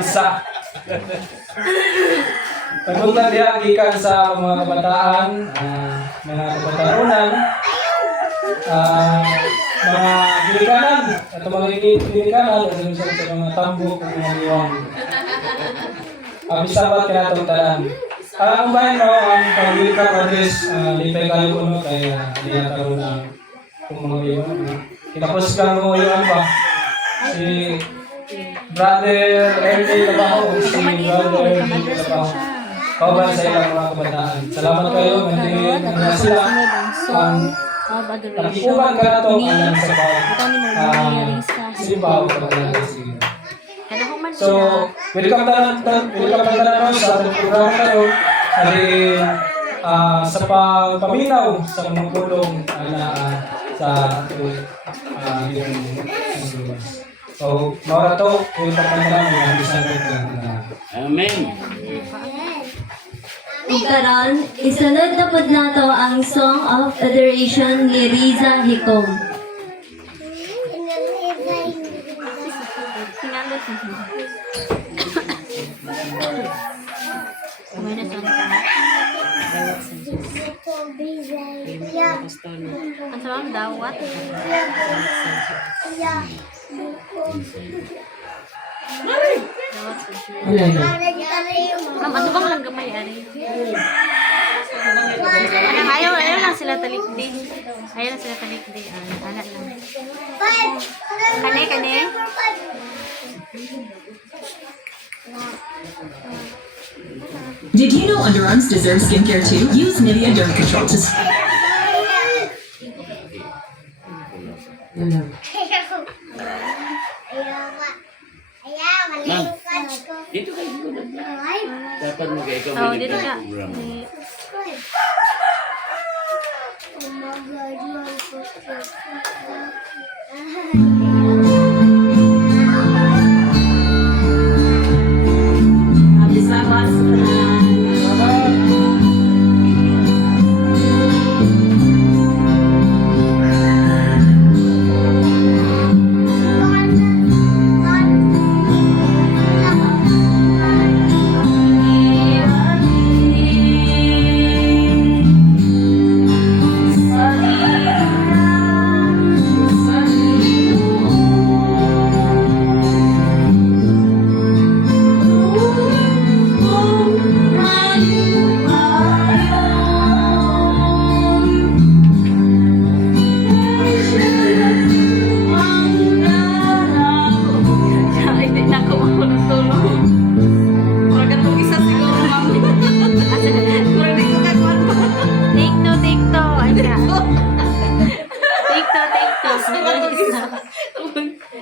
Isa. Pagpunta diya gikan sa mga kabataan, mga kabataonan, mga gilikanan, at mga gilikanan, at sa mga tambok at mga liwang. Bisabat ka na itong tanan. Ang bayan mo, ang pag-welcome address, lipay kayo ko, kaya hindi karoon na kung mga liwang. Kinapos ka mo yun ba? Si Brother Ernie Labaho, si Brother Ernie Labaho. Kauban sa ilang mga kabataan. Salamat kayo, nandiyan na sila. Nakiuban ka na ito, alam sa sibaw sa pagkakasigaw. So, welcome na naman sa ating programa tayo. Sa pagpaminaw sa mga pulong sa ating so, mawala to, welcome na naman Amen. Karon, isunod na po nato ang Song of Adoration ni Riza Hicom. Ang sarang dawat. Ato bang lang gamay ari? Ayaw lang sila talikdi. Ayaw lang sila talikdi. Anak lang. Kane. Did you know underarms deserve skincare too? Use Nivea Derm Control to... Dito kayo ko na. Dapat mag-ikaw Oh, may dito ka. program.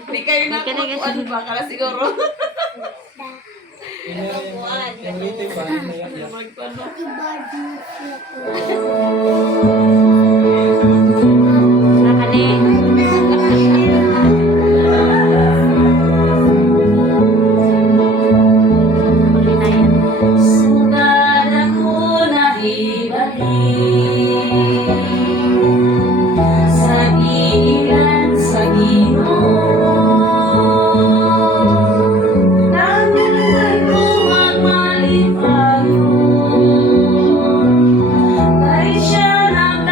Hindi kayo na kumukuan ba? Kala siguro. Ay siya nang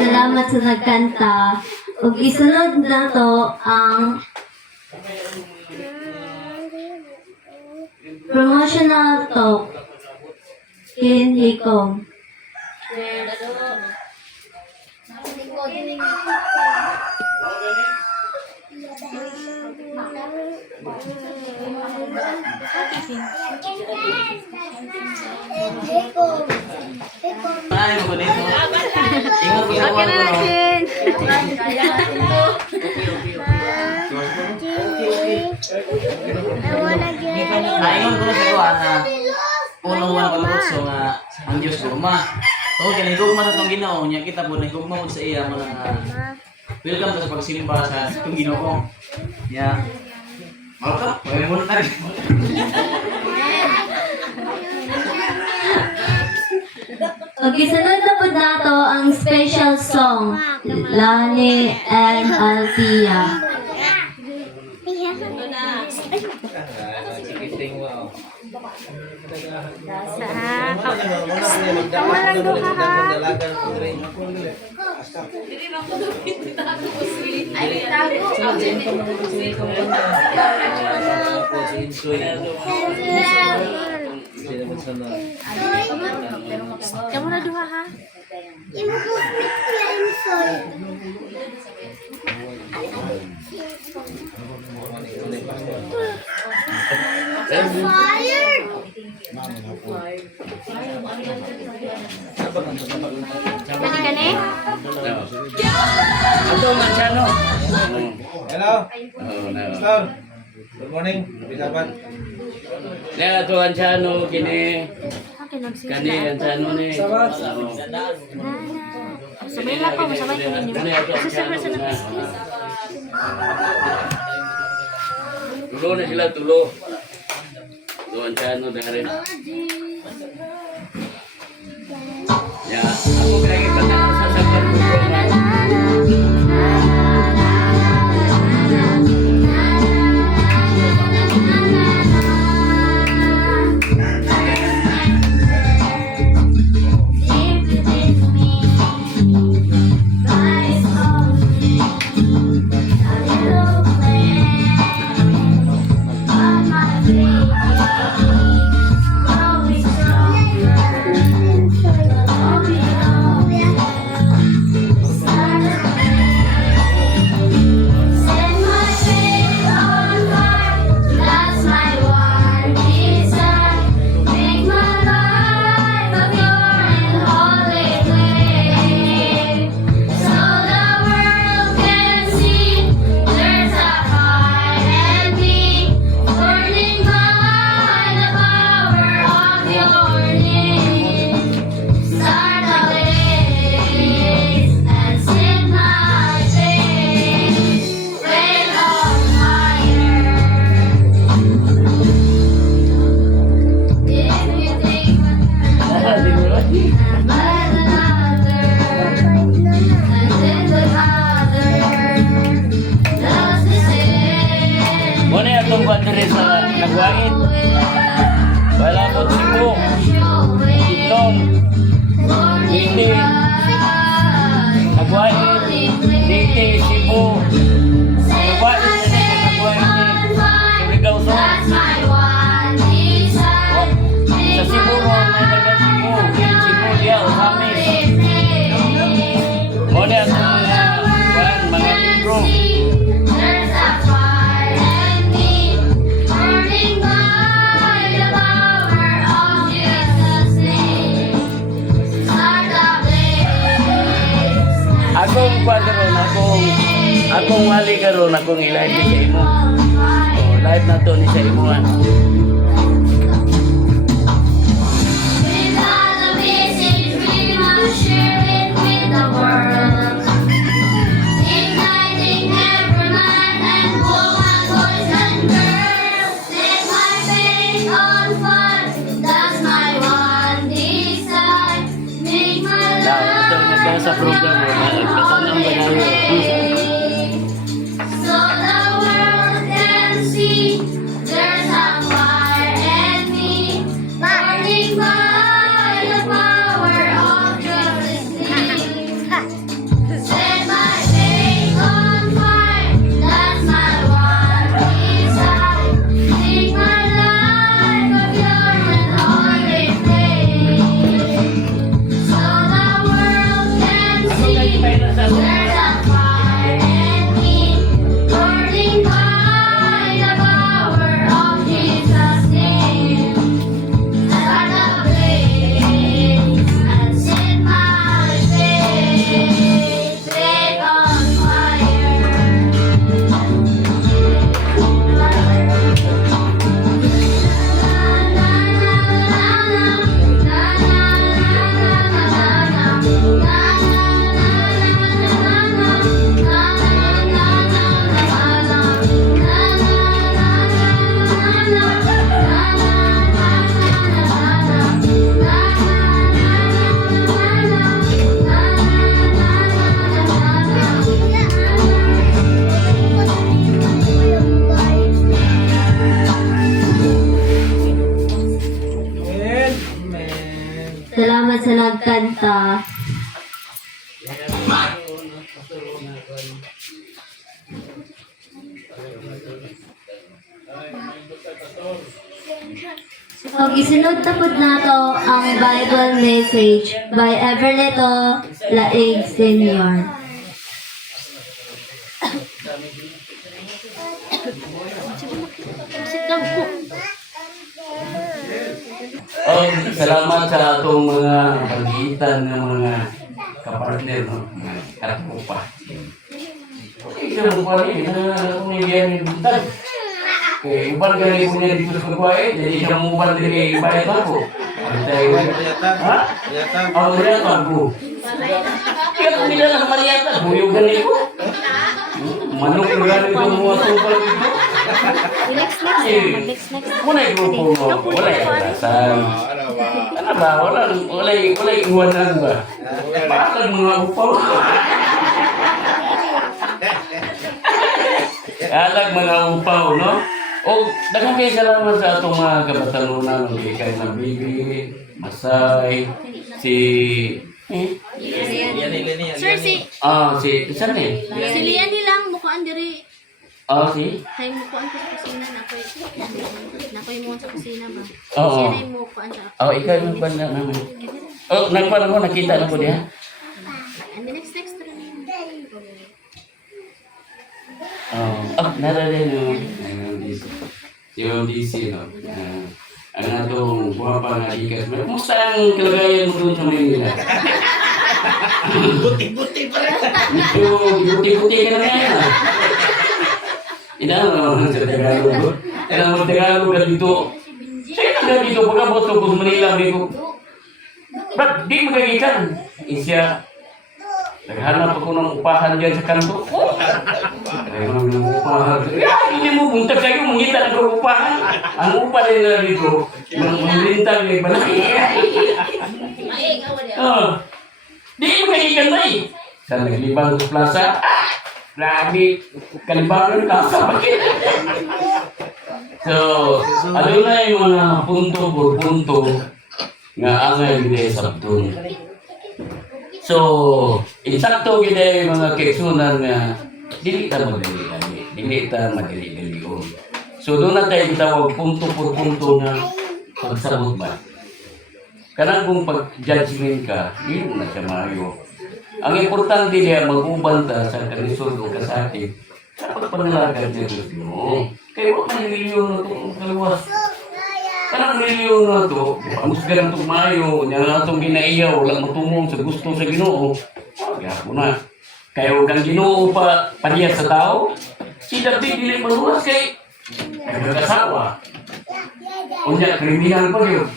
Salamat sa nagkanta. Ug isunod na to ang promotional talk. Kinhikom. Ay, magulit mo. Ingat ko Okay na lang, Jin. Ingat ko na sa kuha na unang wala kalutso nga ang Diyos gugma. Oo, kaya nagugma sa itong Ginoo niya kita po, nagugma mo sa iya mo na welcome ka sa pagsimba sa itong Ginoo. Yeah. Malka, may muna tayo. Ug isunod na pud nato ang special song Lani and Althea. Kamu lang duha ha. Kamu na duha ha. Pwede ka ni? Ito, Manchano. Hello, Pastor. Good morning. Bisaban. Nela to Manchano, kini Okay, nagsisa. kani Manchano ni. Sabay lang po, masabay ko ninyo. Susunod sa nakiskis. Tulo na sila, tulo. Tulo Manchano dari. Ya, aku kaya kita sasabihan ko. Muna itong bandere sa Nagwait. Wala po Cebu. Itlong. Hindi. Nagwait. Diti, Cebu. Nagwait. Nagwait. Surigao so. Sa Cebu mo, nagdagan Cebu. Cebu diya, Usamis. Muna itong mga libro. Akong kwadron, akong wali karon, akong i-live ni sa imo. Oh, live na to ni sa imo. Without a message, tayo sa program mo. Kasama ang banayo. So the world can see there's a fire in me, burning by the power of justice. Set my faith on fire, that's my one desire. Make my life a pure and holy flame. So the world can see there's a fire in me, burning by the power of Jesus' name. Start a blaze and set my faith on Salamat sa nagkanta. So, gisunod tapod nato ang Bible message by Everneto Laig Senior. Oh, salamat sa atong mga pagitan ng mga kapartner, no? Karako pa. Isa mo pa rin, kung nagyan yung buntag. Eh, uban ka rin po niya dito sa pagwain, jadi siya mo uban din yung bayad ako. Ha? Ang mariatan ko. Kaya kung nila lang mariatan, buyog ganin ko. Manok yung ganin ko mga supal dito. Next. Wala yung grupo mo, wala yung kalasan. Ano ba? Wala yung iwanan ba? Bakit mga upaw? Alag mga upaw, no? O, daghang kayo salamat sa atong mga kabatalunan ng kay na Bibi, Masay, si... Sir, si saan eh? si Lian nilang mukuan diri. Si? Hay mukuan ko sa kusina nakoy mo sa kusina ba? Oo. Siya na yung mukuan sa. Ikaw yung nagpan na naman. Nagpan ako, nakita na ko niya. And the next tara na yun. Nararin no. Yung DC, no? Ang atong buwapa nga ikas. Kumusta ang kalagayan mo doon sa Maynila? Buti-buti pa rin. Buti-buti ka na yan. Inaano naman sa Tagalog. Kaya mag-Tagalog ka dito. Sa'yo na ka dito, pagkabot ko sa Manila, may ko. Ba't di magagikan? Isya. Naghanap ako ng upahan dyan sa kanto. Naghanap ng upahan. Hindi mo buntag sa'yo, mungita ng upahan. Ang upa rin na dito, maglintag yung balaki. Di magagikan na eh. Sa naglibang sa plaza, grabe, kalibangan ng plaza. So, ano na yung mga punto por punto nga angay gede sabton. So, insakto gede mga keksunan nga dili ta madali, dili ta madali. So, doon na tayo gitawag punto por punto na pagsabot ba. Kanang kung pag-judgment ka, hindi mo na siya maayo. Ang importante niya, mag-uban ta sa kanisulong kasakit sa pagpanalagad niya gusto mo. Kaya huwag may milyon na ito ang kaluwas. Kanang milyon na ito, pamusgan ito maayo, niya nga itong ginaiyaw, walang matumong sa gusto sa Ginoo. Kaya ako na. Kaya huwag ang Ginoo pa paniya sa tao, si David hindi maluwas kay nagkasawa. Unya, kriminal pa yun.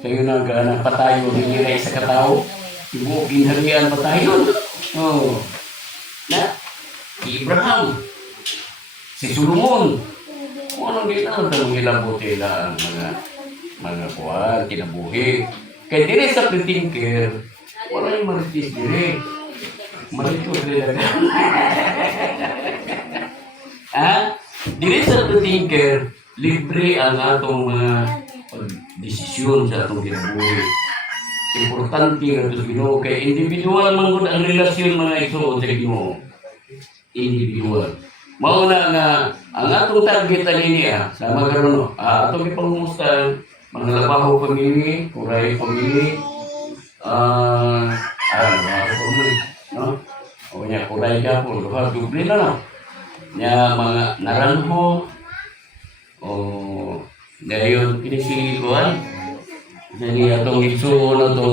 Sa'yo na patayo, nangyari sa katao. Ibu, ginharian pa tayo. Na? Si Abraham. Si Solomon. Kung anong di naman ito ilabuti lang ang mga kuwan, kinabuhi. Kaya dire sa pretinker, Wala yung maritis diri. Maritos diri na. Ah, diri sa thinker, libre ang atong mga desisyon sa atong kinabuhi. Importante nga ito sa Ginoo kay individual man gud ang relasyon mga igsoon sa Ginoo. Individual. Mao na nga ang atong target ani niya sa magkaroon atong ipangumusta mga labaho pamilya, kuray pamilya. Mga pamilya, no? O nya kuray ka po, duha duble na lang. Nya mga naranho o dayon kinisikuan jadi atong igsuon na to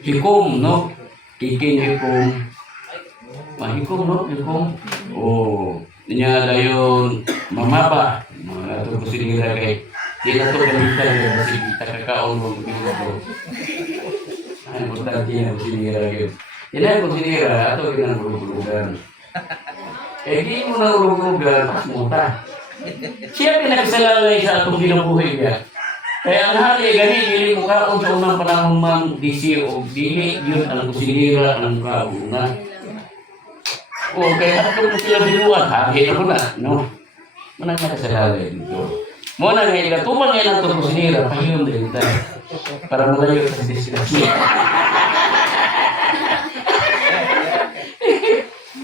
hikom no kiking hikom mahikom no hikom o niya dayon mamaba mga atong kusinira kay di na to gamitan kasi kita kakaon mo ko ay importante na kusinira kay di na kusinira ato ginagulugan eh di mo na ulog-ulugan mas muta siya pinagsalalay sa atong kinabuhi niya. Kaya ang hari gani dili mo kaon sa unang panahon man disi o dili yun ang kusinira ang kauna. O kaya ato mo sila binuan hari na ko na no. Manang nakasalalay dito. Mo na nga ikatuman ngayon ang itong kusinira pahiyon din tayo para malayo sa disgrasya.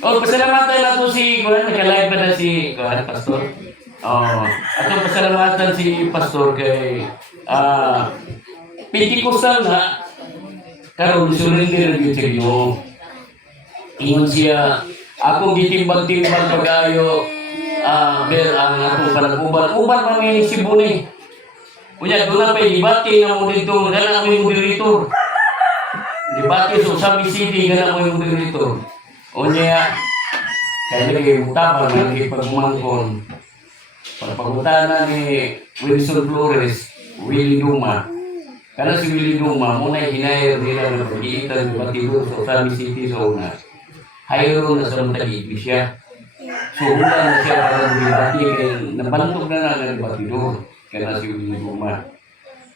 O pasalamatan na to si Kuhan, naka-live pa na si Kuhan, Pastor. Atong pasalamatan si Pastor kay Pentikostal na karon surrender gyud sa Ginoo. Ingon siya ako gitimbang-timbang pag-ayo ber ang atong panaguban. Uban man ni Cebu ni. Unya doon na pay debate nga mo dito, dala mo yung moderator. Debate sa Sami City nga mo yung moderator. Unya kaya lagi utapang lagi pagmangkon. Pagpagutana ni Wilson Flores, Willie Duma. Karena si Willie Duma, muna hinayar nila na pag-iitan batidor sa Sami City sa una. Hayro na sa mga tag-ibig so, hula na siya para bumibati kaya nabantog na ng batidor. Kaya si Willie Duma.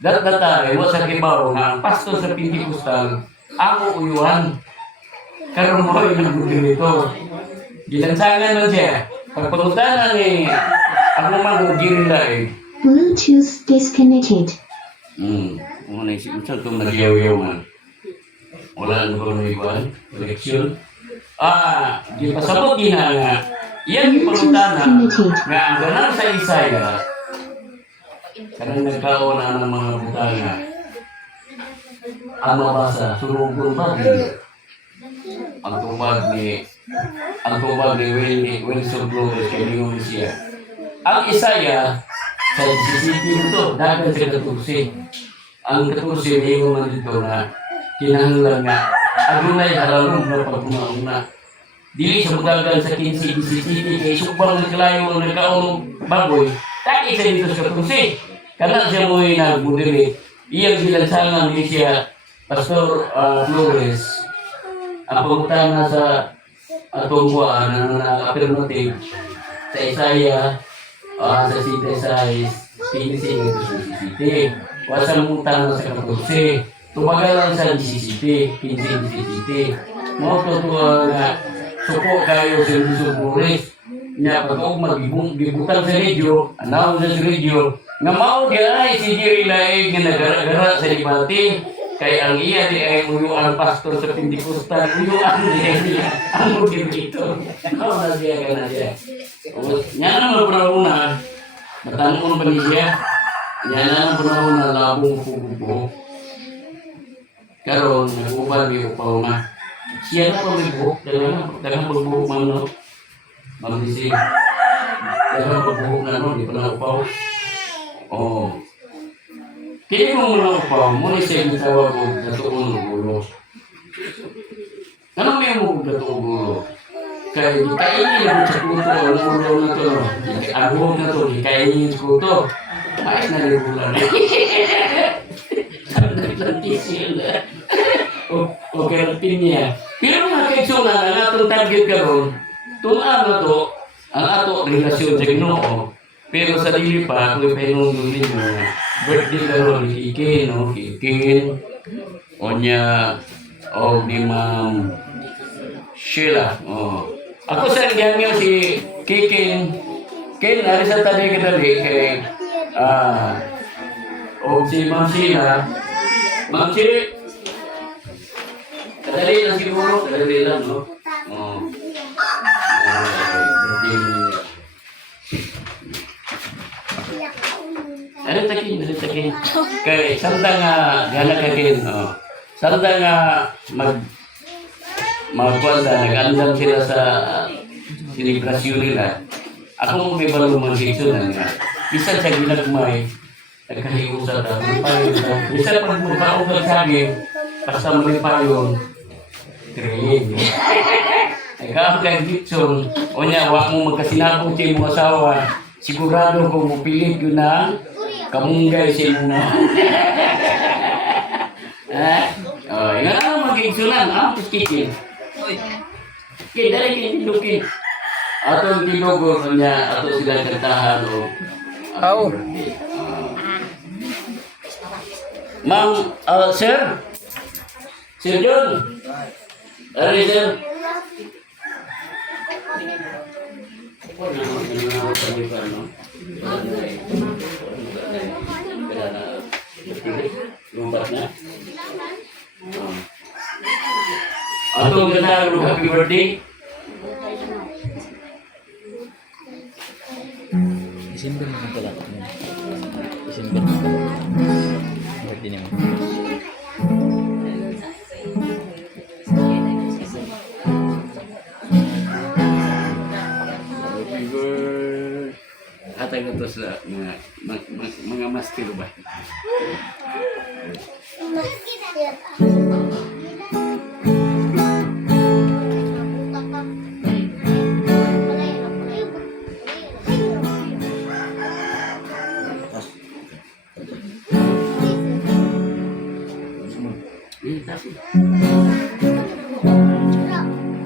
Dat-data, ewa sa kibaw nga ang pastor sa Pentikostal, ako uyuan. Karon mo yung nagbutin gilansangan na siya. Pagpagutana ni ako mag-girin lang Bluetooth disconnected. Muna isip mo sa itong nagyaw-yaw man. Wala na ko na ikuan. Eleksyon. Di pasabot din na nga. Yan yung pagutana nga ang ganang sa Isaya karang nagkaon na ng mga butana. Ang mabasa, surugong bagay. Ang tubag ni Wilson Flores kay Lingon siya. Ang Isaya sa sisipin ito, dagan sa 14. Ang 14 Lingon man dito na kinahanglan nga adunay halalong na pagkumauna. Dili sa mudagan sa 15-17 kay subang naglayo nagkaon baboy. Taki sa dito sa 14. Kana siya mo'y nagbudilit. Iyang silansangan ni siya Pastor Flores. Ang pagutana sa atong buwan na affirmative sa Isaya sa Sita Isais, pinising ito sa Sisiti. Wasang mutang sa 14. Tumagalan sa Sisiti, pinising Sisiti. Mga totoo nga suko kayo sa Wilson Flores. Nya pag-og magbibutang sa radio, anaw sa radio, nga mao di ay si Jerry Laig nga nagara-gara sa debate. Kay ang iya di ay uyuan pastor sa Pentikostal, uyuan di ang moderator. Ano na siya ka na siya? Nya na mabrahuna, matanong ba niya? Nya na mabrahuna labong pupupo. Karon nag-ubal may upaw nga. Siya na pa may buhok, dagang pagbuhok man no. Mamising. Dagang pagbuhok na no, di pa na upaw. Kini mo muna upaw, muna siya gitawag ko gatoon ng gulo. Ano may mo gatoon gulo? Kaya di kainin na sa kuto, ang gulo na to. Agong na to, di kainin sa kuto. Ayos na rin gulo na. Ang naglantisil. O keratin niya. Pero mga kaitsunan, ang atong target karon, tulaan na to, ang ato relasyon sa Ginoo. Pero sa dili pa, kung ipahingong ninyo, birthday karon ni Ikin, no? Ikin. Onya o ni Ma'am Sheila. Oh. Ako sa gangyo si Kikin. Kin, ari sa tadi kadali kay o si Ma'am Sheila. Ma'am Sheila. Kadali lang siguro, kadali lang, no? Oh. Ada takin. Kay samtang nga gana kakin, oh. Samtang nga magkuanda, nag-andam sila sa selebrasyon nila. Ako may balong mag-iksunan nga. Bisan sa ginagmay, nagkahiusa ta. Bisan pag magpaong sa akin, basta malipayon, train. Ikaw kay Gitson, o niya, wak mo magkasinabong sa imong asawa, sigurado kung mupilit yun na, kamunggay sa imong na. Nga na mag-iksunan, Kikin. Kaya dali kayo tinukin. Atong tinugo niya, ato sila kantahan o. Ma'am, sir? Sir John? Ari, sir? Lumpat na? Atong ganda, happy birthday. December naman pala. December. Birthday naman. Happy birthday. Atay ko to sa mga master ba?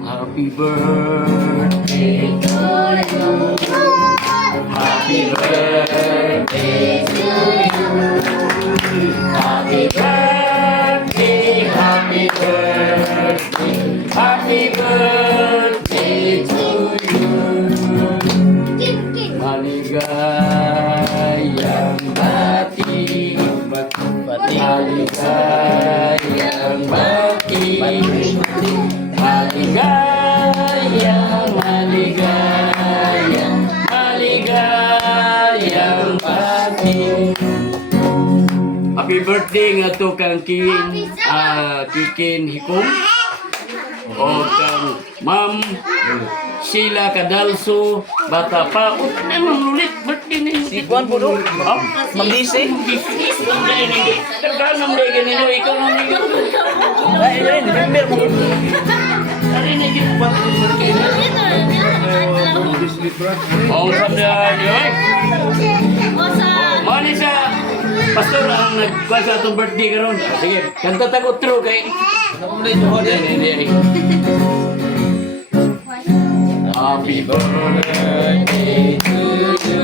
Happy birthday to you. Happy birthday to you. Happy birthday, happy birthday, happy birthday to you. Maligayang bati, maligayang bati, maligayang bati. Happy birthday nga to kang Kikin Hikom o kang Ma'am Sheila Cadalso bata pa. O naman ulit birthday na yun. Si Juan po doon. Mag-DC. Tagal naman din ganito. Ikaw naman yun. Ayun, November mo. Ano na yun? Oo, sabi yun. Mali siya. Pastor ang nagkuha sa itong birthday karon. Sige, kanta tago true kay. Happy birthday to you. Happy birthday to you.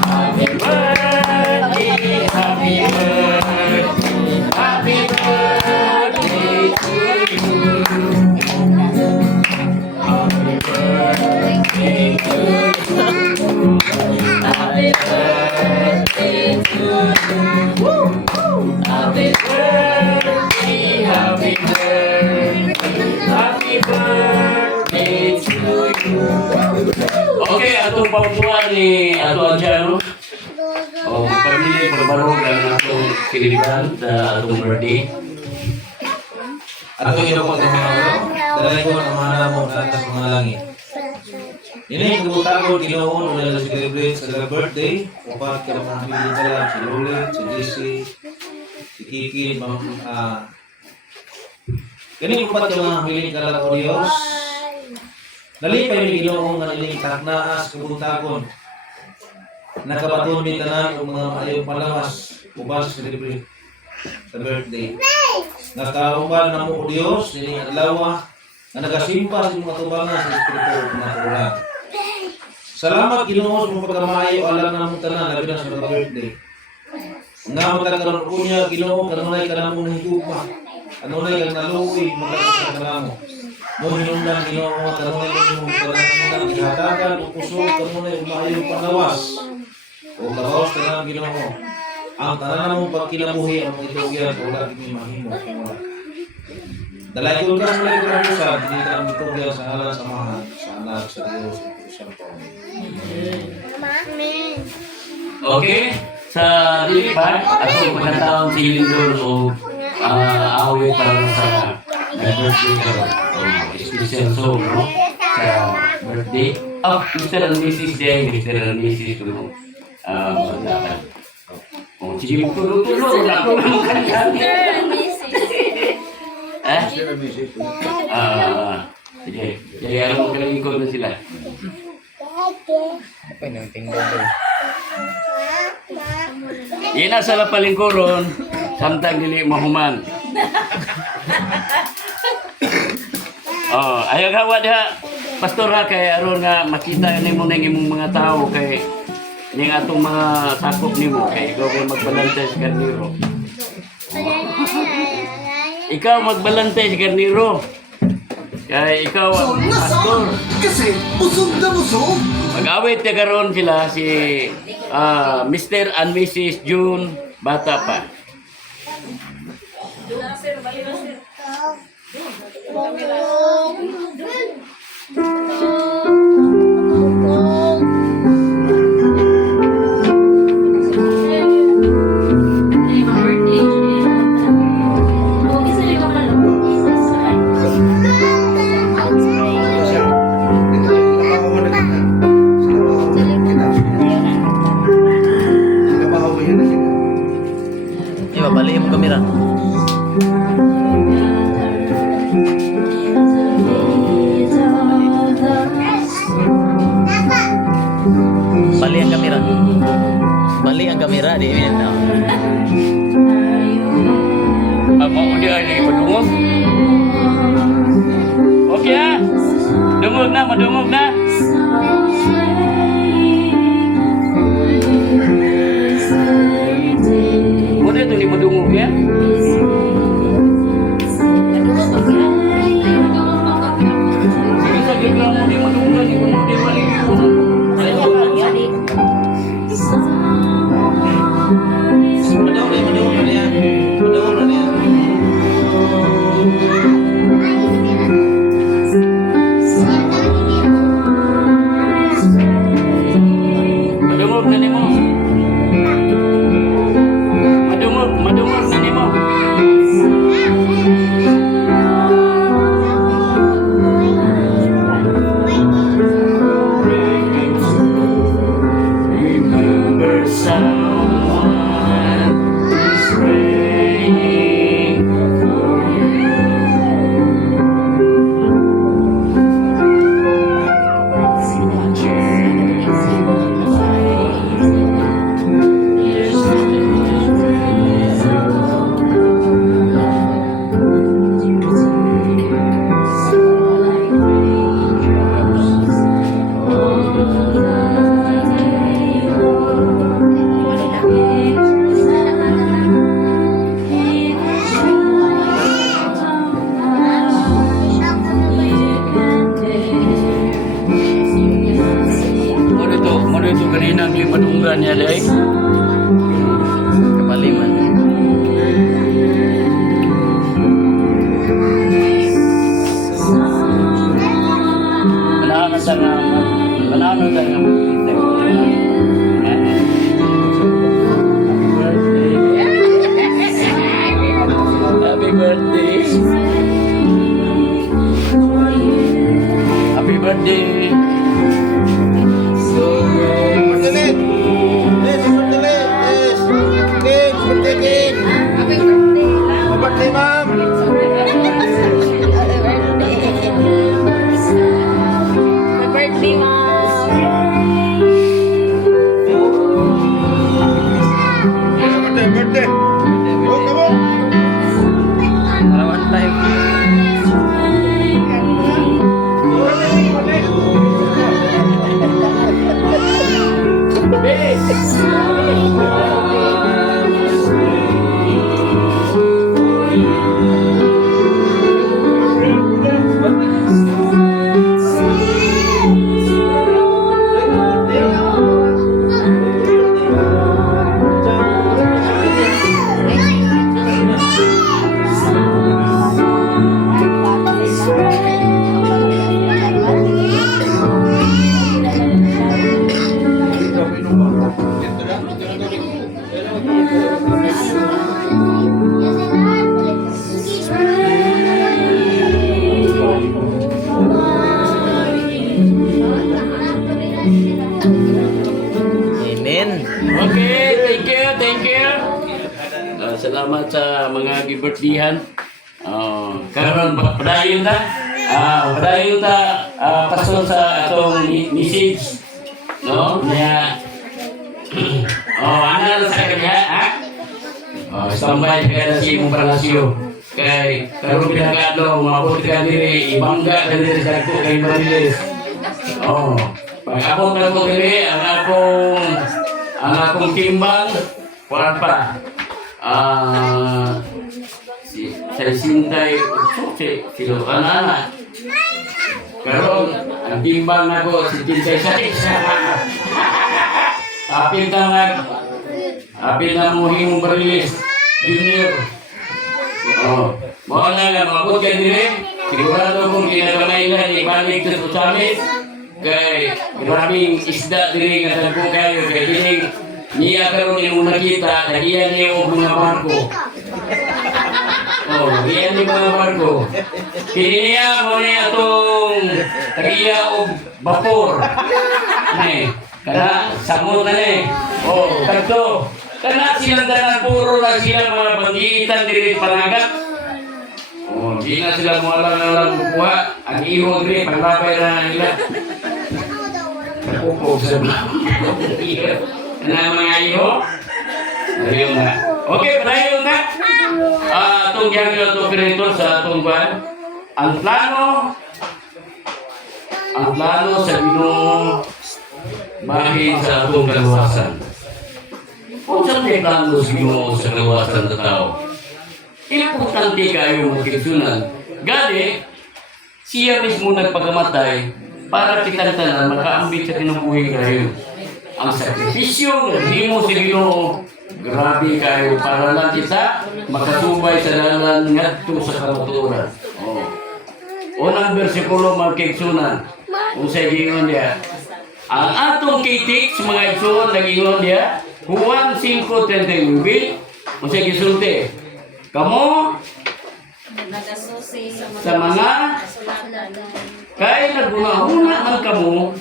Happy birthday, happy birthday, happy birthday to you. Happy birthday to you. Happy birthday to you. Happy birthday, happy birthday, happy birthday to you. Okay, atong pamumuan ni Ato Anjano. O, pamilya, pagbarog ang atong kiliban sa atong birthday. Ato ginoo ko mga dalay ko ang mga namo sa atas mga langit. Ini kebutaan Ginoo udah celebrate sa birthday, upat ka mga pamilya nila, si Lolet, si JC, si Kiki, kini upat ka mga pamilya nila ko Dios. Nalipay ni Ginoo nga ining taknaas kebutaan. Nakabaton mi tanan og mga ayong palawas ubas sa celebrate sa birthday. Nakauban na mo o Dios ini adlaw nga nagasimpa sa mga tubangan sa espiritu ng mga ulan. Salamat Ginoo sa mga pagkamaayo alam na mong tanan labi na sa mga birthday. Nga matagaron ko niya Ginoo kanunay ka na mong nahigugma. Kanunay kang naluoy maglakas sa kanamo. Mo hinungdan Ginoo kanunay ka mong tanan gihatagan ug puso kanunay umaayong panawas. O kabawas ka na Ginoo. Ang tanan mong pagkinabuhi ang mga itugyan wala gid mahimo. Dalay ko ka sa mga kapusan, hindi ka ang itugyan sa ngalan sa mga sa anak sa Diyos sa Okay? Sa dili part, ako pagkataon si Lindor o awit para sa birthday ko. Special song, no? Sa birthday. Oh, Mr. and Mrs. Day, Mr. and Mrs. ko. Oh, sige mo tulo-tulo. Ako naman kanyan. Eh? Sige. Jadi alam mo kalang ikot na sila. Yan ang sala palingkuron, samtang dili mahuman. Oh, ayaw hawa diha, pastor ha, kay aron nga makita nimo ning imong mga tao kay ning atong mga sakop nimo kay ikaw kay magbalante sa karniro. Ikaw magbalante sa karniro. Kaya ikaw ang pastor. Kasi busog na busog. Mag-awit na karon sila si Mr. and Mrs. June bata pa. Balik yung kamera. Balik ang kamera. Balik ang kamera di ini. Apa dia ini berdungog? Okey ah. Dungog na, madungog na. Boleh tu ni madungog ya? Bisa kita mau di madungog ni mau di balik. Madungog na niya. Madungog na niya. Madungog na ni mo. Madungog na ni mo. Remember someone is praying for you. Mana itu kanina ni madunggan niya dai. Kebaliman. Manahan ta nga Happy birthday. Happy birthday. Happy birthday, Mom. salamat sa mga gibirthdihan. Karon padayon ta. Padayon ta pason sa atong message. No? Nya ana sa kanya, ha? Standby ka si imong palasyo. Kay karon pinakadlaw maabot ka diri ibangga ka diri sa dagko kay Mariles. Pag-abot na ko diri ang akong timbang kuan pa. Sa sintay kilo kanana. Karon ang timbang nako si Tintay sa apil na mo himong Mariles Junior. Mo na nga mabot ka diri. Sigurado kung ginagamay ibalik sa Susamis. Kay grabing isda diri nga dagko kayo kay kining niya karon imong nakita nagiyan niyo og mga barko. Iyan ni mga barko. Kiniya mo ni atong tagiya og vapor. Kana samot na ni. Kadto. Kana silang tanan puro na sila mga banggitan diri panagat. Di na sila mo alang bukuha. Ang iho diri paglabay na nila. Kupog sa mga iho. Ayun na. Okay, padayon na. Itong gagawin ito operator sa itong buwan. Ang plano sa Ginoo bahin sa itong kalawasan. Kung saan may plano sa Ginoo sa kalawasan ng tao, importante kayo magkiksunan. Gani, siya mismo nagpagamatay para kitang tanan makaambit sa tinubuhay kayo. Ang sakripisyo ng himo sa Ginoo, grabe kayo para lang kita makasubay sa dalan ngadto sa kamatuoran. Unang bersikulo magkiksunan. Kung sa gingon dia, ang atong kitik sa mga igsoon nagingon dia, Juan 5:39. Kung sa gisulti, kamo sa mga kay naguna-una man kamo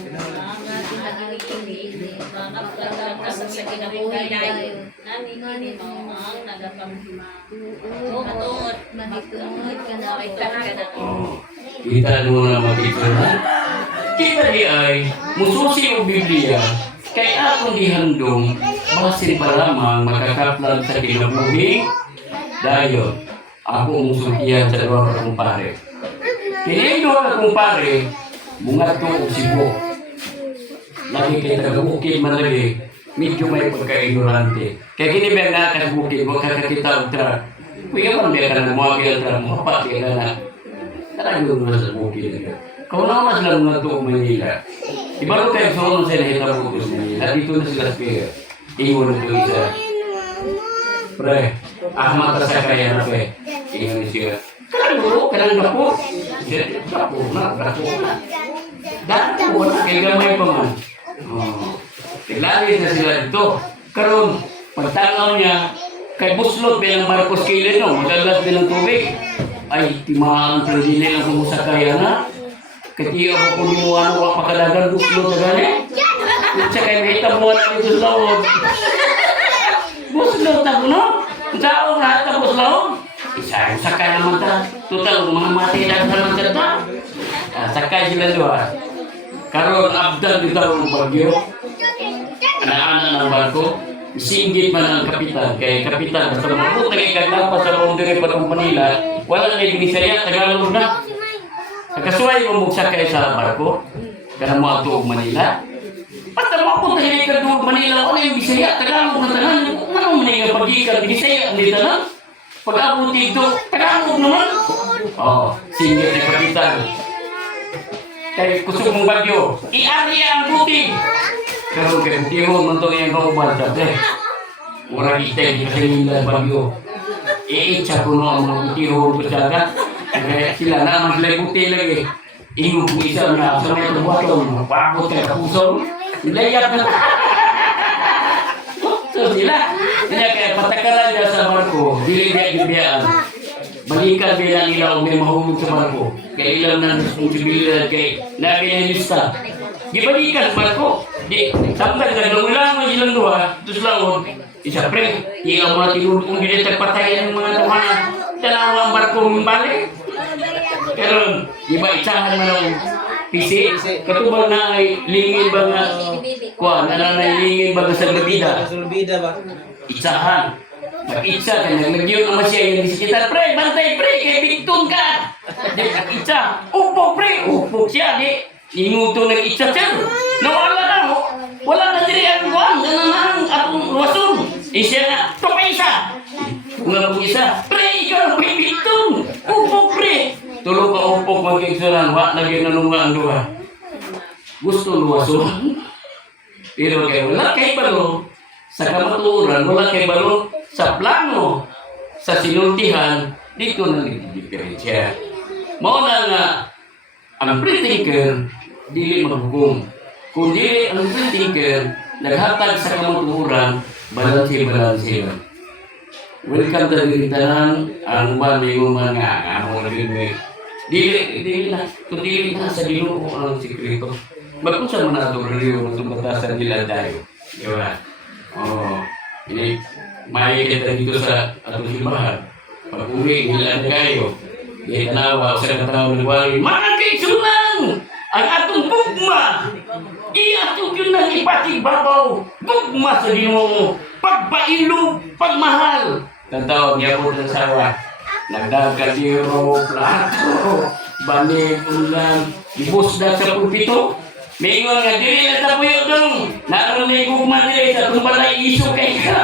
sa kinabuhi tayo. Nani kini mo ang nagapamhima. Tuot magtuot ka na kay kana. Kita mo na makikita. Kita di ay mususi o Biblia kay akong dihandong basin pa lamang makakaplan sa kinabuhi dayon ako musukiyan sa duwa ka kumpare. Kini duwa ka kumpare bungat ko og sibo. Lagi kay taga-bukid man lagi, medyo may pagka-ignorante. Kaya kinibig na taga-bukid, huwag kakakita og truck. Kuya man dia ka nagmawagi ang truck, mapat kaya na. Karagod mo sa bukid. Kung naman sila mga tuong Manila, ibaro kayo sa unong sa nahita butos Manila, dito na sila spear. Ingon ito isa. Pre, mata sa kaya na pre. Ingon siya. Kanang gapo. Gapo na. Dati po, kaya gamay pa man. Lagi na sila dito. Karon, pagtanaw niya, kay buslot bilang Marcos Kilin, no? Magalas din ang tubig. Ay, timaan ang pradili ang kumusakaya na. Kaya ako kung yung wala pakalagan buslot na gani. Kung siya kayo may tabuan na dito sa loob. Buslot ako, no? Kung saan ako lahat na buslot? Isa yung sakay naman ta. Total, mga mati lang naman ta. Sakay sila doon. Karon abdal dito ang bagyo. Anak-anak ng barko. Singgit man ang kapitan. Kay kapitan, basta mabut na ikaglapas sa boundary pa ng Manila, wala na Binisaya, Tagalog na. Nagkasuway mo magsakay sa barko. Kana mo ato og Manila. Basta mabut na ikaglapas Manila, wala yung Bisaya, Tagalog na tanan. Ano man yung pag-ikan, Binisaya, hindi tanan. Pag-abot dito, Tagalog naman. Singgit na kapitan. Kay kusog mong bagyo, i-ari ang buti. Pero kay butiho man itong iyang kauban sabi. Murag itay, kasi nila bagyo. Iitsa ko no ang mga butiho ko saga. Kaya sila naman sila buti lagi. Ingog ko isa na sa may tubuaton. Mapabot kay kapusong. Nilayap na. So sila. Kaya patakaran niya sa barko. Dili niya gibiyaan. Balikan bilang nila o may mahulog sa barko. Kaya ilang na responsibilidad kay nabi na lista. gibalikan sa barko. Di, sampai naglangulang mo ilang duha, terus laon. Isa pre, iya mga tinulog kung hindi tagpatayan ng mga tumanan. Dalawang barko balik. Karon, iba itsahan man ang pisi. Katubang na ay lingin ba nga, kuha, na lingin ba nga sa labida. Sulbida ba? Itsahan. Mag-itsa ka, naglagyo naman siya yung disikitan. Pre, bantay pre, kay Bigton ka. Di, itsa. Upo pre, upo siya. Di, inguto nag-itsa siya. Nawala na, wala na diri ang kuhan. Ano na ang atong wasun. Isya na, tupay isa. Wala po isa. Pre, ikaw, pre, Bigton. Upo pre. Tulog ka upo mag-iksuran. Wala na ginanungan doon. Gusto luwasun. Pero kaya wala kay balo. Sa kamaturan, wala kay balo. Sa plano, sa sinultihan, dito na nagdidiferensya. Mauna nga, ang pre-thinker, dili maghukom. Kung dili ang pre-thinker, naghatag sa kamaturan, balansi-balansi. Welcome to the tanan, ang bali yung mga among naging dili na, kung dili na sa Ginoo ang sikreto. Magpunsa mo na ito reliyo, tumatasan nila tayo. Di ba? Ini may kita dito sa atong simbahan. Pag-uwi, nila na kayo. Di tanawa, sa katawang nagwari, mga kaigsunan! Ang atong bugma! Iatong yun ang ipatigbabaw! Bugma sa Ginoo! Pagpailog, pagmahal! Tantawag niya po ng sawa. Nagdagkadiro, plato, banig, ulan, ibusda sa pulpito. Mingon nga, dili na tapuyo dong. Naroon na igugma nila sa tumbalay iso kay ka.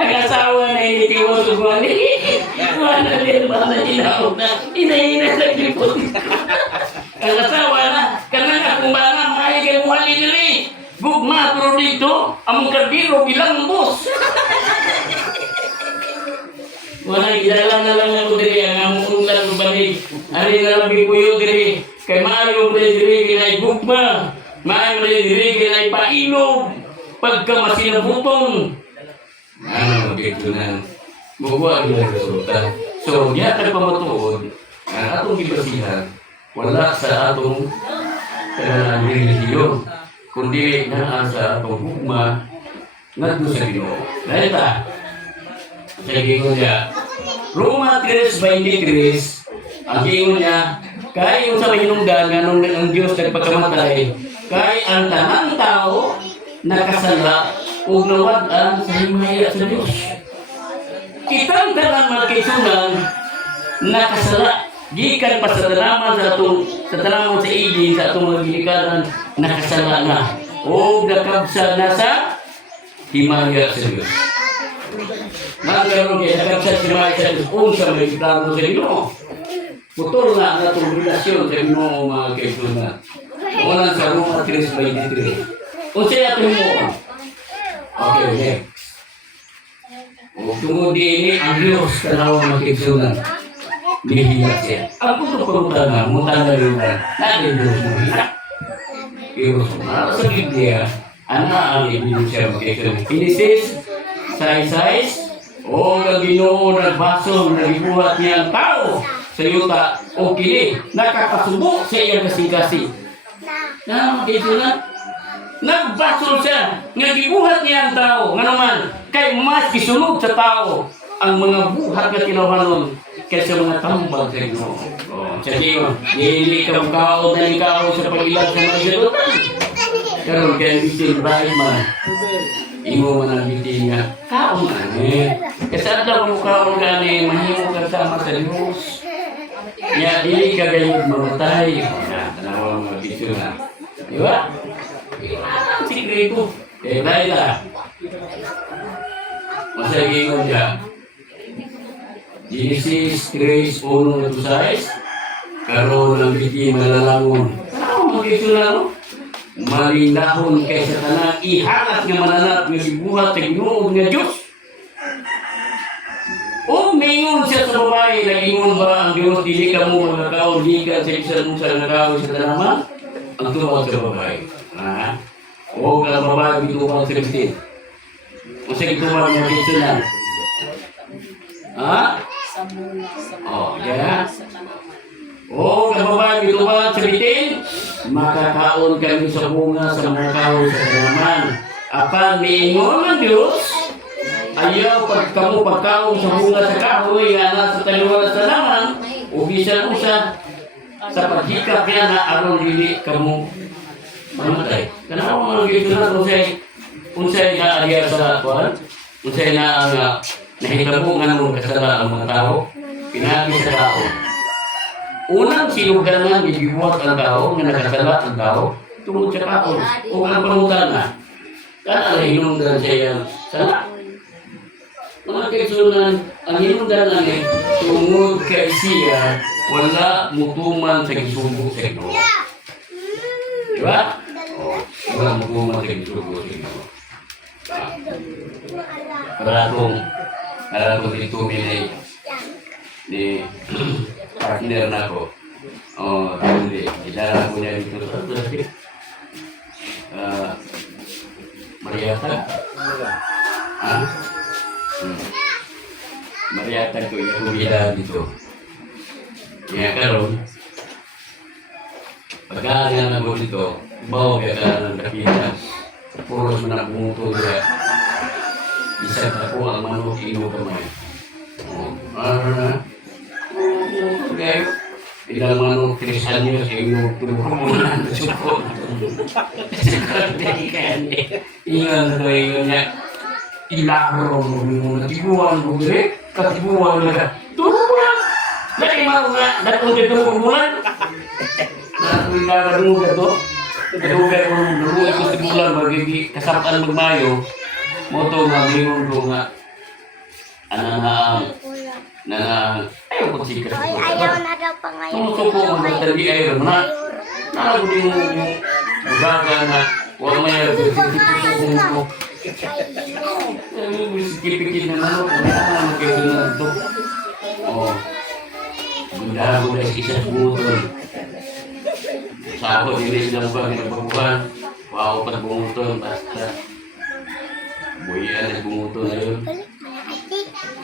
Ang asawa na initiwan sa buwan. Buwan na din ba na inaw na. Inaina sa gripot. Ang asawa na, kanang akong bana, makaya kayo muhali nila. Gugma, pero dito, among karbiro, bilang bus. Wala, idala na lang ako diri, ang among ulan ng banig. Ari na lang bipuyo diri. Kay maayo mo diri kinay gugma, maayo mo diri kinay pailog, pagka masinabuton. Ano dito na, buwa ang resulta. So, diya nagpamatuod, ang atong gibasihan, wala sa atong relihiyon, kundi na sa atong gugma, ngadto sa Ginoo. Dahil ta, sa gingon niya, Roma 3:23, ang gingon niya, kay yung sa hinungdan nga nung ang Diyos nagpagkamatay, kay ang tanang tao nakasala ug nawad-an sa himaya sa Diyos. Kitang tanan mga kaisunan nakasala gikan pa sa tanaman sa tanaman sa iging sa atong mga gilikadan nakasala na ug nakabsa na sa himaya sa Diyos. Nagkaroon kaya nakabsa sa himaya sa Diyos unsa may plano sa Ginoo. Putol na ang atong relasyon sa Ginoo mga kaisunan. Wala sa Roma 3:23. Unsay atong mo? Okay, next. O tungod din ang Diyos kanawang mga kaisunan. Lihiyak siya. Ang puto pagutana, mutang na rin na. Natin Diyos mo hiyak. Diyos mo. Sa Biblia, ang ebidensya mga kaisunan. Genesis, size, o ang Ginoo nagbasol, nagibuhat niya ang tao. Sa yuta o kini nakapasubo sa iyang kasing-kasing. Na kaisunan, nagbasol siya nga gibuhat niya ang tao nga naman kay mas gisunod sa tao ang mga buhat nga tinawhanon kaysa mga tambag sa Ginoo. Sa diyon, dili ka kao dali kao sa pag-ilag sa mga galutan. Karon kay bitin right man. Imo man ang bitin nga kao man kasi adlaw mo kao gani mahimo ka sama sa Dios. Ya, dili ka gayud mamatay. Tanawa mga bisyo na. Di ba? Ang sikreto. Eh, dahil na. Masagingon niya. Genesis 3:1-6. Karoon ng biti malalangon. Ano mga bisyo na, no? Malinahon kaysa tanang ihangat nga mananap nga gibuhat sa Ginoo nga Diyos. O mingon siya sa babae, nagingon ba ang Diyos, dili ka mo mga kao, di ka sa isa mo sa nagawa sa tanaman? Ang tumawag sa babae. O ang babae, tumawag sa bitin. O sa tumawag ng bitin na. Ha? O, yan. O kababayan, ito ba sa bitin? Makakaon kami sa bunga sa mga kahoy sa halaman. Apan miingon ang Diyos, ayaw pag kamu pagkaon sa bunga sa kahoy nga nasa taliwan sa halaman, o bisan usa sa paghikap niya na aron dili kamu mamatay. Kanawa mga gito na unsay na agya sa kuwan, unsay na nahitabo nga nung kasala ang mga tao, pinagi sa tao. Unang sinuganan, ibibuhat ang tao, nga nakasala ang tao, tungod sa kaon, o ang pangutana. Kana hinungdan siya yung sala. Mga kaisunan, ang hinungdan ay tungod kay siya, wala mutuman sa gisugo sa Ginoo. Diba? Wala mutuman sa gisugo sa Ginoo. Para akong dito ni partner na ko. Hindi. Idara ko niya dito sa plastic. Mariata? Mariata ko yung kumila dito. Kaya karon, pagkaanan ako dito, bawa ka ng kapitas. Puros mo na bumuto niya. Isang ako ang manok ino kamay. Okay. Ilang manok 3 anyos ino tumukunan sa suko. Ingat ko niya. Ilaro mo muna. Tibuan ko dire. Katibuan na. Turuan! Dali mo nga. Datong dito bulan. Nakakilala mo ka to. Kadugay mo luruay ko sa bulan. Magiging kasapaan magmayo. Moto nga blingon ko nga. Ayaw ko sikas. Ayaw na daw pa ngayon. Tumutupo ang magtali ayaw na. Nakaguli mo yung baga na huwag maya pipipipipipin mo. Sikipikit na manok. Ano na magkasunod ito? Gunda-gunda isa sa butol. Sa ako, hindi sila ba minababuhan. Wow, pag bumutol, basta. Buyan ay bumutol na yun.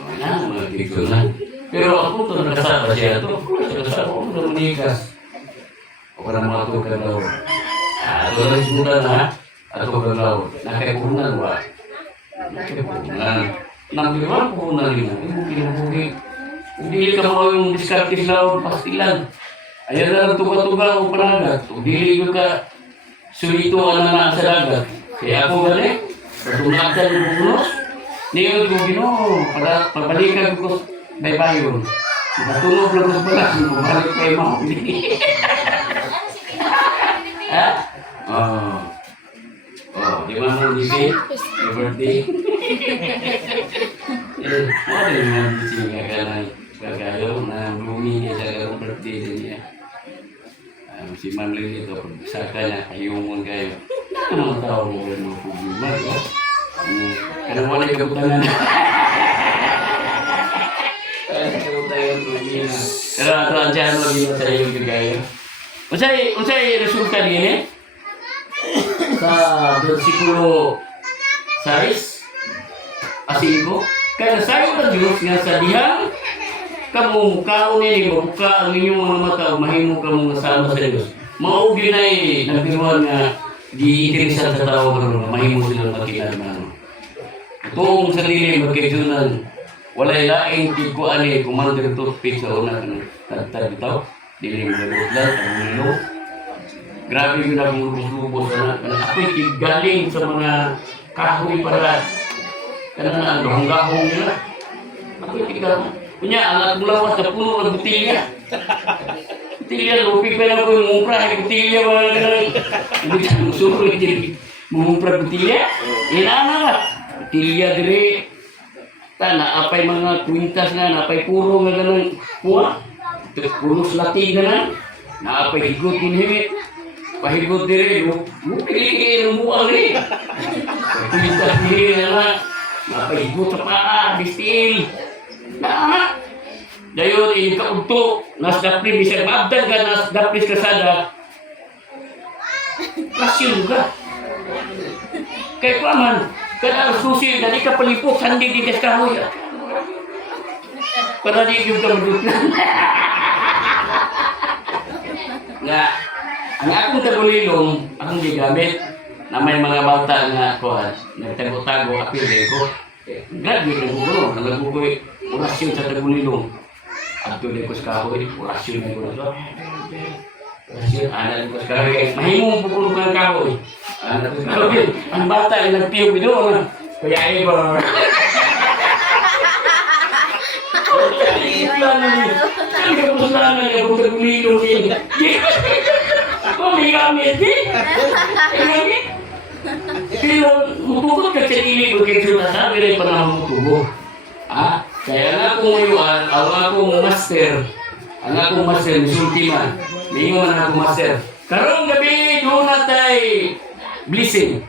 Wala, mga dito na. Pero ako ito nakasama siya ito. Nakasama ako na manikas. O ka na mga ito kalaw. Ito na sigura na. Ito kalaw. Nakaipunan ba? Nakaipunan. Nabiwan ko na rin mo. Ibukin. Hindi ka mo yung diskartis law pastilan. Ayan na lang tuba-tuba o panagat. O dili ka sulito na sa dagat. Kaya ako gani. Patulatan yung bunos. Niyo ko Ginoo, pabalikan ko baybayon. Natulog lang ko pala, bumalik kay mo. Ha? Di ba mo busy? Your birthday? Ano yung mga busy nga ka na kagayo na blooming niya sa garong birthday din niya. Si Manlin ito, pag saka niya, ayungon kayo. Ano ang tao mo rin mga problema, diba? Karena wala yung kabutangan. Pero ato ang dyan mo gino sa iyo kayo. Unsay resulta din sa versikulo 6 5. Kaya sayo ng Diyos nga sa dihang kamu kaon ni mabuka ang inyong mga mata o mahimo ka mong nasama sa Diyos. Maugi na nagbiruan nga di-interesan sa tao karon mahimo sila makita man. Kung sarili magkaisunan, walay laing tiguan ni Commander Toothpick sa una ng tagtag ito. Dili mo nagutlan, ang milo. Grabe yun ang lubos-lubos na. Ako'y galing sa mga kahoy para kanang gahong-gahong nila. Ako'y tigaling. Kunya, ang lawas na puno ng butilya. Butilya, lupi pa lang ko yung mumpra. Butilya, mga ganun. Hindi ka musuroy din. Mumpra butilya. Inana ka. Butilya dire. Naapay mga kwintas nga, naapay puro nga ganun. Puwa. Puros lating nga. Naapay higot din himit. Pahigot dire. Mupili ng buwang rin. Kwintas dire nga. Naapay higot sa paa. Distil. Nah, dayon ini kaunto nas dapli bisa mabdan ka nas dapli kasada. Kasyon ka. Kay paman, kada susi dali ka palipok sandi di des kahoy. Para di gyud ka mudutlan. nga ang akong tagulilong akong gigamit na may mga bata nga kuan nagtago-tago apil ko. Graduate na ko nalagugoy orasyon sa tagulilong. Ato ko sa kahoy orasyon ko na. Orasyon ana ko sa kahoy mahimong pupulong ng kahoy. Ana ko kahoy ang bata ay nagtiyo bido kaya ay ba. Kailangan niya kung tagulilong yun. Kung may gamit eh. Pero mupukot ka sa ilig o kaya sa sabi rin panahon mo tubo. Kaya nga kung mayuan, ang akong master, misultima, may man akong master. Karong gabi, doon na tayo blessing.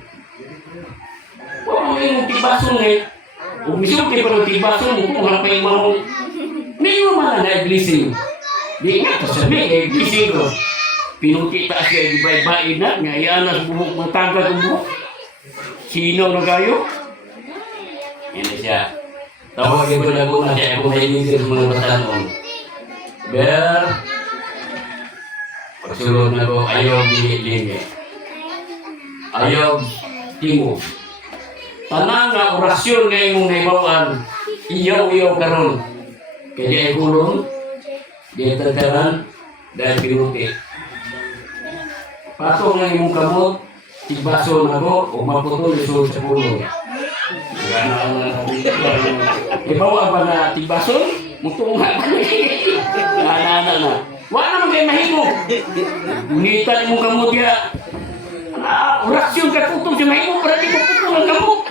Huwag mo yung tibasong eh. Huwag misulti pa ng tibasong mo kung hapay mo. May man na blessing. Di nga ito sabi, blessing ko. Pinukita siya ibay-bayin na, ngayon na buhok matanggal ng buhok. Sino na kayo? Yan na siya. Tawagin ko na muna siya kung may leader mga batanon. Ber, pagsulod na ko, ayaw binilingin. Ayaw tingog. Tanang nga orasyon na yung naibawan, iyaw-iyaw karon. Kaya ay kulong, di tagkaran, dahil pinuti. Patong na yung kamot, tigbaso na ko, o maputol iso sa pulo. Ibawa ba na tigbaso? Mutunga ba na? Wala naman kayo mahimo. Unitan mo kamot ya. Orasyon ka tutong sa mahimo, para di mo putol ang kamot.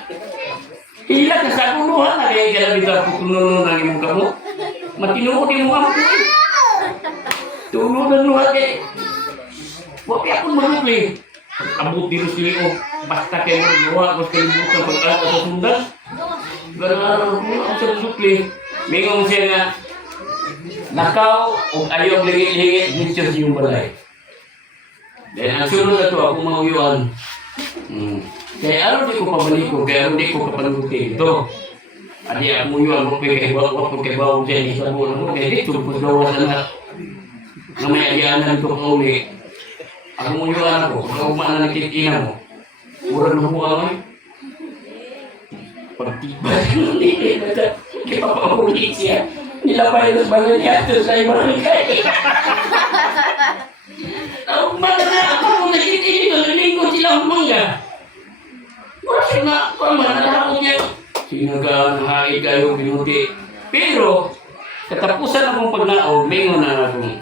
Hila ka sa puluhan na kaya kaya bita putulunod ng imong kamot. Matinuod yung kamot. Tulunod ng luha kayo. Wag ako manukli. Abot dito sila ko. Basta kayo magawa ko sa kalibutan pag-ata sa sundan. Gano'n ako sa manukli. Mingong siya nga, nakaw o ayaw lingit-lingit dito sa iyong balay. Dahil ang sunod na ito, ako manguyuan. Kaya ano di ko pabalik ko, kaya ano di ko kapanuti ito. Adi ako manguyuan, wapag kay bawang siya ni Sabon mo, kaya dito po gawa sa na. Namaya dianan ito kang uli. Ako manguyuan ako, kung umaan na nagtitina mo, mura na mo kami. Pagtibay ng hindi kaya papaulit siya. Nilapay na sa bangal niya ito sa ibang kay. Mata na ako kung nagtitin ito, nalingkod silang mangga. Mura siya na, kung manalakot niya. Sinaga, nahait kayo, binuti. Pero, katapusan akong paglaog, mayon na akong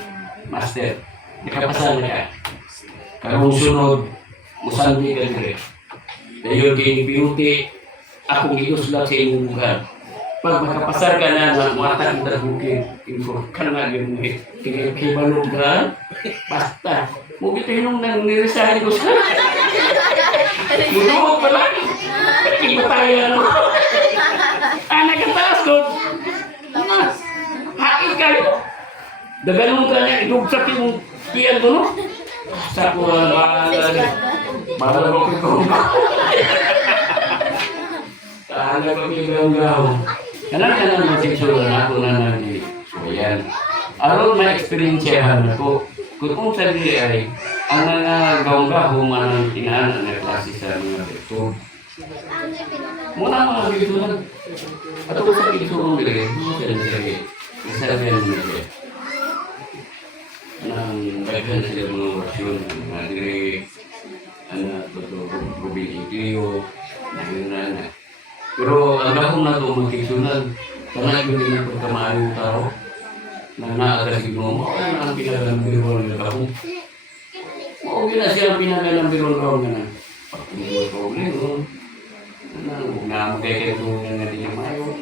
master. Nakapasan na ka. Karong sunod, musandi ka dire. Dayon kay binuti, akong iuslat sa inyong lugar. Pag makapasar ka na ng mga tagong bukid, inform ka na yun mo eh. Kinikibalog ka, basta. Mubito nung naniresahin ko sa Muduot pa lang. Iba tayo na no. Nagkataas ko. Hain kayo. Daganong ka niya, idugsak yung tiyan ko no. Sa ko mahal ko kong tahan ko kigawgaw. Kanan masisuro na ako na nagi. So yan. Aron may experiensyahan ako. Kung sa dili ay ang mga gawanggaw manang tinaan na klase sa mga dito. Muna mga dito lang. At ako sa dito ng dili. Isabihan mo nila. Nang daghan sila mga orasyon. Mga dili. Rubin Itiyo. Na. Pero ang akong na ito magkisunod. Tanay ko din ang pagkamayong tao. Na naagasin mo, ang pinagalabiron ng kapong. Okay na siya ang pinagalabiron raw na. Pagpunod ko ulit, huwag na magkakitunan na din yung mayo.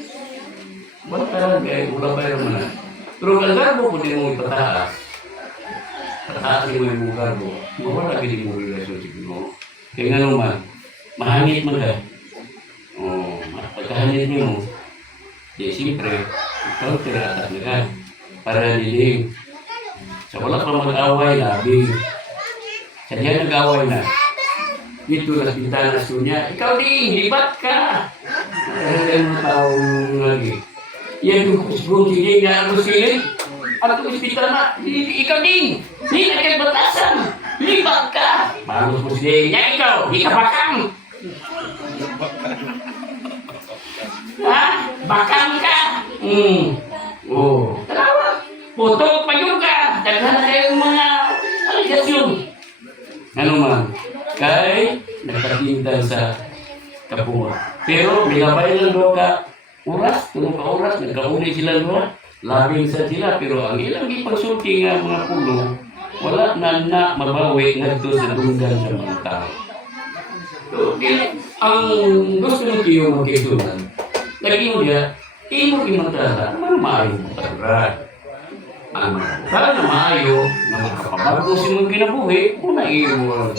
Ba't parang kaya wala pa yung mana? Pero ang garbo ko din mo ipataas. Pataasin mo yung garbo. Mawala din mo yung relationship mo. Kaya nga naman, mahangit mo ka. Pagkahanit niyo mo, di siyempre, ikaw tiratas na ka. Para niling. So wala pa mag-away na, sa diyan nag-away na. Dito na bintana niya, ikaw din, libat ka. Ano taong lagi. Yan yung kusbong sige nga ang silid. Ang ospital na, ikaw din. Hindi na kayo batasan. Libat ka. Bagus mo siya niya ikaw. Hindi ka bakang. Ha? Bakang ka. Oh. Tarawa. Putok pa yun ka. Daghan na kayong mga aligasyon. Ano man? Kay nagpatintang sa kapunga. Pero binabay lang doon ka oras, tulong ka oras, nagkauli sila doon. Labing sa sila, pero ang ilang ipagsulti nga mga puno, wala na mabawi ngadto sa dunggan sa mga tao. So, ang gusto ng tiyo magkisunan, lagi mo niya, imo imantala, naman maayo mo talaga. Para na maayo, na makapabago si mong kinabuhi, una imo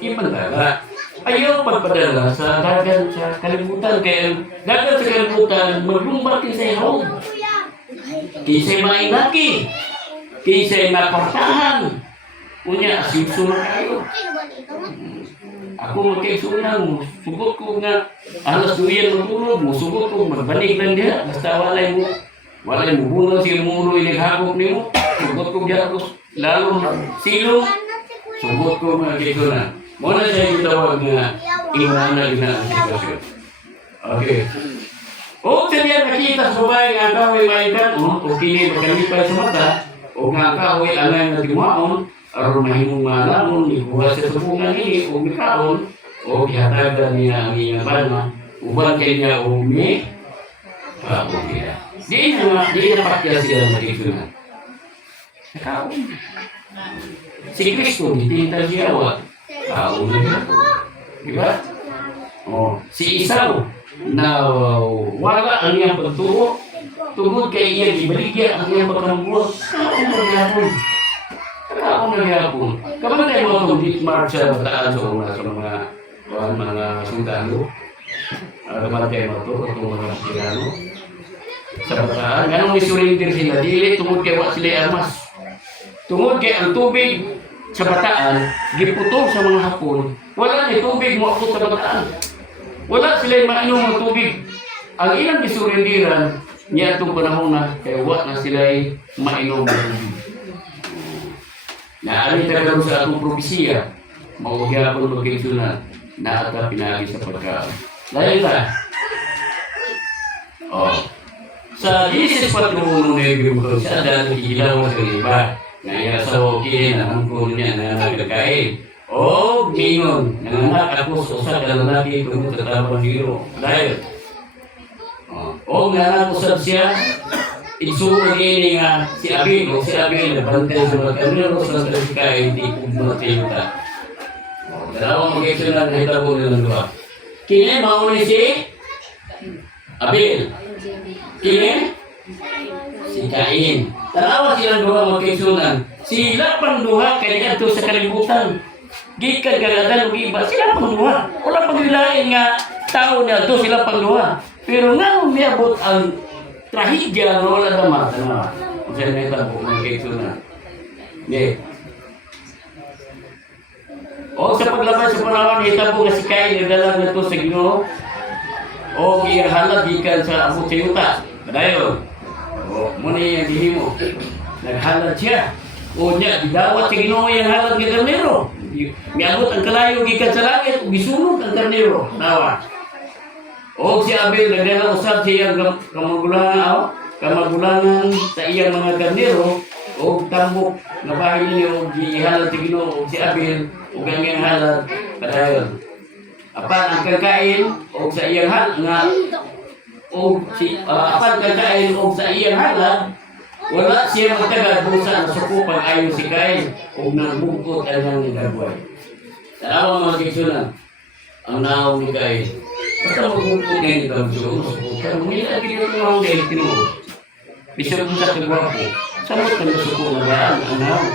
imantala. Ayaw pagpadala sa dagan sa kalibutan, kaya dagan sa kalibutan, maglumbat sa ihog. Kisay mainaki, kisay napartahan. Unya, asimso na kayo. Ako magkaisunan, sugot ko nga, alas 2 matulog mo, sugot ko, magbanig lang diya, basta walay mo bunang siya muro inaghagok ni mo, sugot ko diya ako, lalo silong, sugot ko magkaisunan. Muna siya yung tawag nga, iwanag na ang sitwasyon. Okay. O siya nakita sa babae nga kahoy maikan, o kini magalipay sa mata, o nga kahoy alay na timaon, aron mahimong malamon, ibuha sa subungan ini, o mikaon, o kihatagan niya ang iyang bana, uban kay niya o mi, o niya. Di na pakya siya magkisunan. Kaon. Si Kristo, ditinta siya, kaon niya. Diba? O, si Isaw, na wala ang iyang pagtuo, tungod kay iya ibaligya ang iyang pagkamuot. Kaon na gyapon. Kaman tayo mga complete march sa bataan sa una sa mga sundalo. Kaman tayo mga Pilano sa bataan. Ganong isurrender sila, dili tungod kay wa sila armas. Tungod kay ang tubig sa bataan, giputol sa mga Hapon. Wala ni tubig mo ako sa bataan. Wala sila mainom ng tubig. Ang ilang isurindiran niya itong panahon na kaya wala na sila mainom ng tubig. Naari tayo sa atong propesiya, maugyapon magkaisunan na ata pinagi sa pagkaon. Dahil na, sa Genesis 4:1 na yung sa Adan, igilaw sa iba. Ngayon sa okay na ang niya na nagkakain. O mingon, nanganak ako sa usa ka lalaki kung tatabang hero. Dahil, o nanganak usab siya, isuon ini nga si Abel, o si Abel, bantay sa mga kamero sa kain, di kumatiyo ta. Dalawang mag-isunan na hitabo nilang dua. Kini, mauni si Abel. Kini, si Cain. Tanawa silang dua mag-isunan. Sila pang duha kaya ito sa kalibutan. Gikan kagatan ng iba, sila pangduha. Wala pagdilain nga tao na ito, sila pangduha. Pero nga umiabot ang trahedya na wala naman. Kung saan may tabo, mga kaitsunan. Hindi. O sa paglabas sa panahon, hitabo nga si Cain, nagdala na ito sa Ginoo. O iyahalad, gikan sa abot sa yuta. Dayon. O muna yung dihimo. Naghalad siya. O niya, gidawat sa Ginoo yung halad ng karnero. Miabot ang kalayo gikan sa langit, gisunog ang karnero. Nawa. O si Abel, nagdala usab siya kamagulangan sa iyang mga karnero, o tambok na bahay ninyo, gihalad sa Ginoo, o si Abel, o ganyan halad, padayon. Apan ang kakain, o sa iyang halad, apan kakain, o sa iyang halad, wala siya magtagad kung saan sukupan ayon si Cain o nagbukot ang nagagaway. Tanawa mga kiksunan, ang naong ni Cain. Basta magbukot ngayon ito ang sukupan. Nila pinito ng mga tinuro. Bisyo kung sa kagwapo, samot ka na suko na daan ang naong.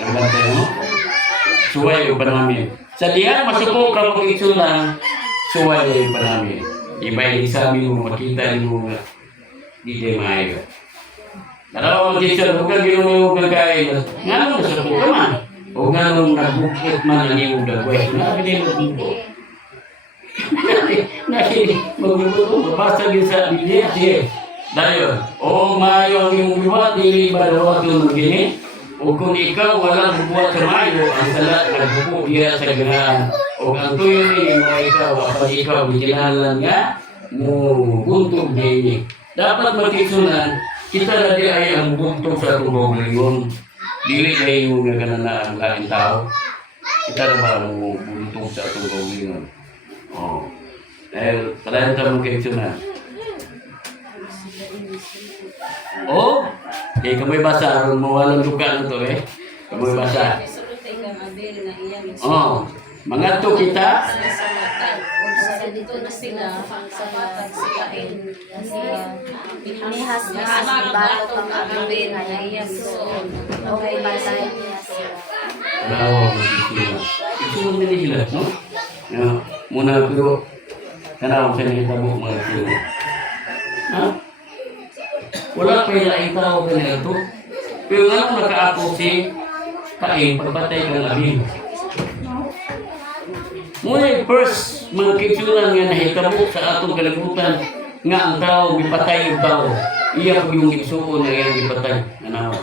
Nagbantay mo? Suway o panami. Sa diyan masuko ka mga kiksunan, suway o panami. Iba yung isabi mo, makita mo nga. Di tayo maayo. Dalawa mag-isyon, huwag kang ginungo kagkain. Nga nung nasuko ka man. O nga nung nagbukit man ang iyong gagawin. Nakapili mo dito. Nakapili mo dito. Basta din sa Biblia. Dayon, o maayo ang iyong buhat, dili ba dawat yung magini? O kung ikaw walang buhat sa maayo, ang sala nagbuko diya sa ganaan. O ang tuyo ni mo ikaw, apag ikaw, ginalan nga, mo buntog niya. Dapat magkisunan, kita na di ay ang buntog sa tubog ngayon. Dili kayo yung naganana ang laking tao. Kita na ba ang buntog sa tubog ngayon? O, dahil pala tayo magkisunan. Oh, di kamoy basa aron mo walang lugar to eh. Kamoy basa. Sulutay kang Abel na iyang Oh, mga to kita. sasamatan. Sa dito na sila, sasamatan sila Inihas na Nahas sa ang bato bato pang ng Abel Abel na na iyang suon. okay balay niya sila. Bravo, sila. Sunod na sila, no? Ya, muna pero tanaw sa nila mo mga sila. Ha? Wala pa yung laing tao ka na ito. Pero nga nakaako si Kain, pagpatay kang Abel. Muna first, mga kitsunan nga nahitabo sa atong kalibutan nga ang tao, gipatay yung tao. Iya po yung igsuon na iyang gipatay. Ano?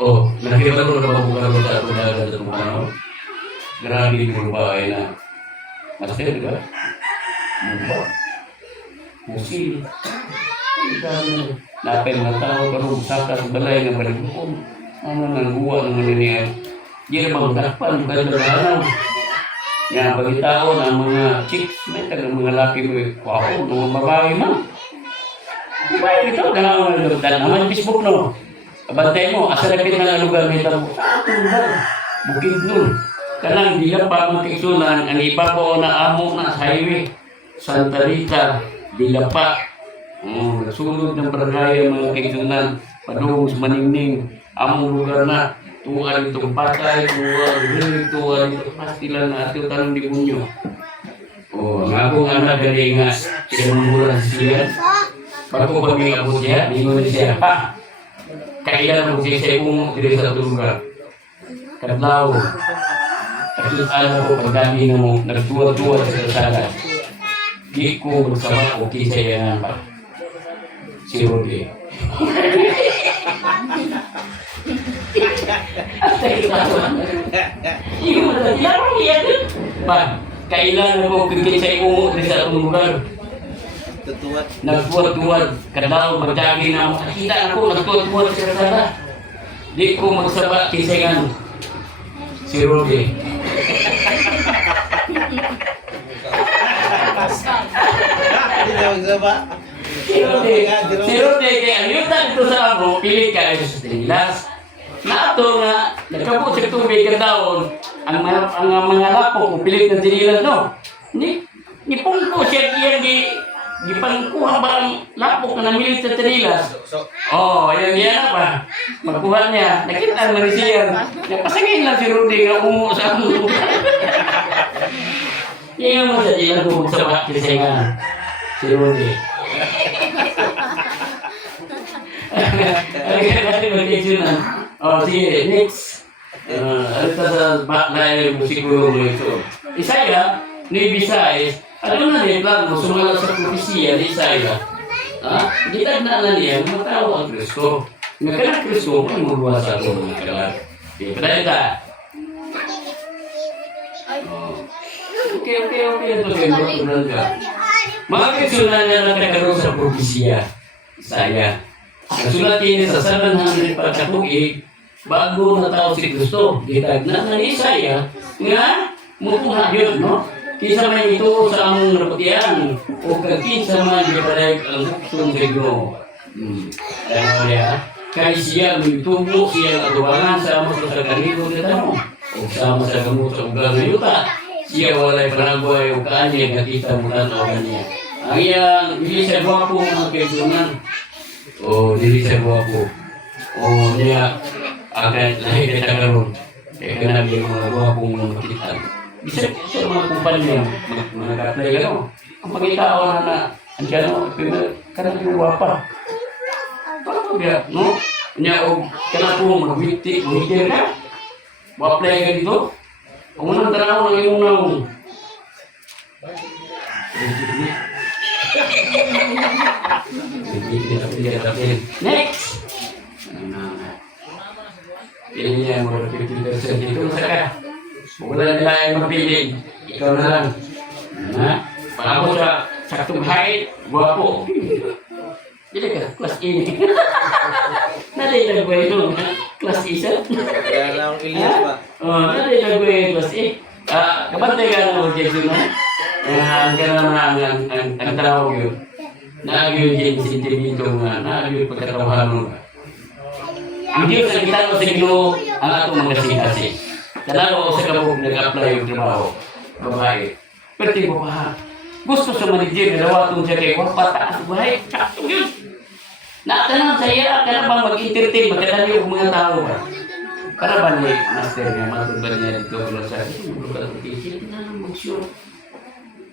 Oh, nakita ko na ba kung karo sa atong dagat sa itong panahon? Grabe yung bahay na. Master, di ba? Mumba. Musil. Napay mga tao, karong sakas, balay ng balibukon. Ano nang buwa ng maninihan. Di na magdakpan, kada araw. Yan, pagkitaon ang mga chicks, may tagang mga laki mo, wow, mga babae man. Babae ito, dan naman Facebook no. Kabantay mo, asa lapit na lugar may tabo. Sa atong lugar, Bukid Nun. Kanang dila pa magkiksunan, ang iba po na amo na sa highway. Santa Rita, dila pa. Nagsulod ng barangay ang mga kiksunan, padung sa Maningning, among lugar na. Tuwa itong patay, tuwa itong pastilan na ating tanong di bunyo. O, ang akong anak gali nga, sinambulan siya. Bago pag-iabot niya, ningon siya, ha? Kailan mo siya siya umong diri sa lugar. Kadlaw, at alam ko pagdami na mo, nagtuwa-tuwa sa kasada. Di ko magsama o kisa yan pa. Si Rudy. Kailan mo kikit sa imungo di sa atong lugar. Nagtuwad-tuwad, kadlaw magdagi na mo. Nakita ako, nagtuwad-tuwad sa kasada. Di ko magsaba kisayan. Si Rudy. Si Rudy, kaya ayutan ito sa ako, pilit ka ay sa Tinilas. Na ito nga, nagkabot sa tubig kadlaon, ang mga lapo kung pilit ng Tinilas, no? Ni pungko siya iyang gipangkuha ba ang lapok na namilit sa Tinilas? Oh, ayan yan pa. Magkuha niya. Nakita na rin siya. Napasangin lang si Rudy nga umo sa ano. Yan mo sa diyan kung sa bakit siya nga. Si Rudy. Oh, sige, next. Ano sa backline mo siguro mo ito? Isaya, ni Visayas, ano na rin lang mo, sumala sa propesya ni Isaiah. Kita na niya, matawa ang Kristo. Nga ka ng Kristo, kung magluwa sa ako mga kalat. Di pa tayo ta. Okay. Ito kayo, matunan ka. Mga kasunan na nakakaroon sa propesya. Isaiah. Nasulatin niya sa 700 pagkatuig, bago na tao si Kristo. Gitagna na ni Isaiah, nga, mutuha yun, no? Kinsa man ito sa among napatian o kinsa man gipadag ang bukson sa Ginoo. Ano niya? Kay siya mitubo siya atubangan sa among sa kanino nito mo. O sa among sa gamot sa ugang yuta. Siya walay panagway o kanya nakita mo lang o kanya. Ang iyang dili siya gwapo mga kaibigan. O dili siya gwapo. O niya agad lahi na karon. Kaya kanabi mga gwapong mga makita. Bisa mga kumpanya mga ka-apply ano. Ang pagkitao na andiyan karang guwapa. Para biya, no? Nya og kana po magwiti, magwiti ka. Mo-apply ka dito. Kung unang tanaw ng imong naong. Next! Pili niya mo 50% dito sa ka. Wala nila yung mapili. Ikaw na lang. Ha? Pangako sa saktong height, guwapo. Dili ka, class A. Nalay na ba ito? Class A siya? Kaya lang Elias ba? Oo, nalay na ba yung class A? Kapantay ka na mag-Jason na? Ang gano'n na ang tawag yun. Naagyo yung sentimiento nga, naagyo yung pagkatawahan mo. Ang Diyos ang kita mo sa Ginoo ang atong mga kasi. Tanalo sa kabog nag-apply yung trabaho. Babae. Pero tingin mo pa, gusto sa manager na lawatong siya kayo, pataas buhay, sakto yun. Nakatanang sa iya, ka na bang mag-entertain, magkadali yung mga tao ba? Para ba ni master niya, matulad niya dito, kung sa akin, hindi na lang mag-sure.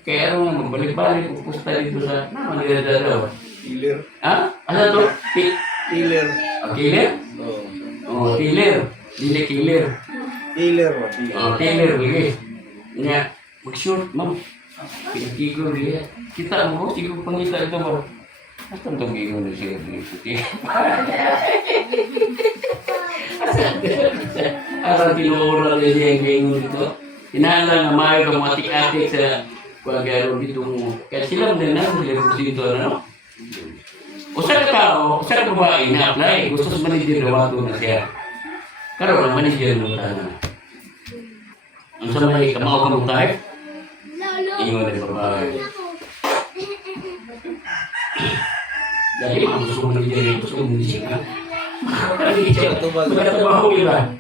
Kaya ano nga, magbalik-balik, pupusta dito sa, naman nila dalawa. Killer. Ha? Ano to? Killer. Killer? Oo. Oh, killer. Dili killer. Killer ba? Oh, killer, lagi. Nga, mag-short, ma'am. Pinagtigol niya. Kita mo, siguro pangita ito ba? Asan itong gingon na siya ng puti? Asan tinuoral niya yung gingon dito? Inaala nga maayo ka mga atik-atik sa pagkaro dito mo. Kaya sila mo din na, sila dito, ano? O sa tao, sa babae na apply, gusto sa manager na wato na siya. Karoon ang manager ng tanah. Ang sa may kamao ka mong type, ingon na babae. Dahil mga gusto mong manager yung gusto mong manager. Magkatabaho iba.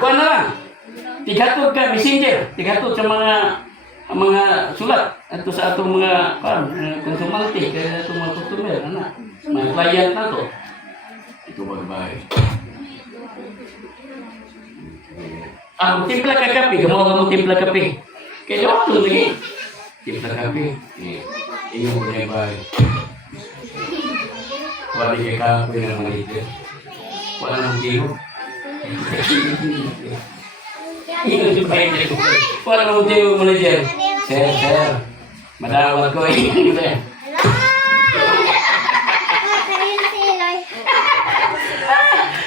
Kuha na lang. Tigatod ka, messenger. Tigatod sa mga sulat. Ito sa atong mga konsumante, kaya atong mga customer, mga client na to. Ito babae. Timpla ka kape, gumawa ka mo timpla kape. Kaya ito lagi. Timpla kape. Iyo mo na babae. Wala kay kape na manager. Wala nang tiro. Wala nang tiro manager. Sir. Madawat ko eh.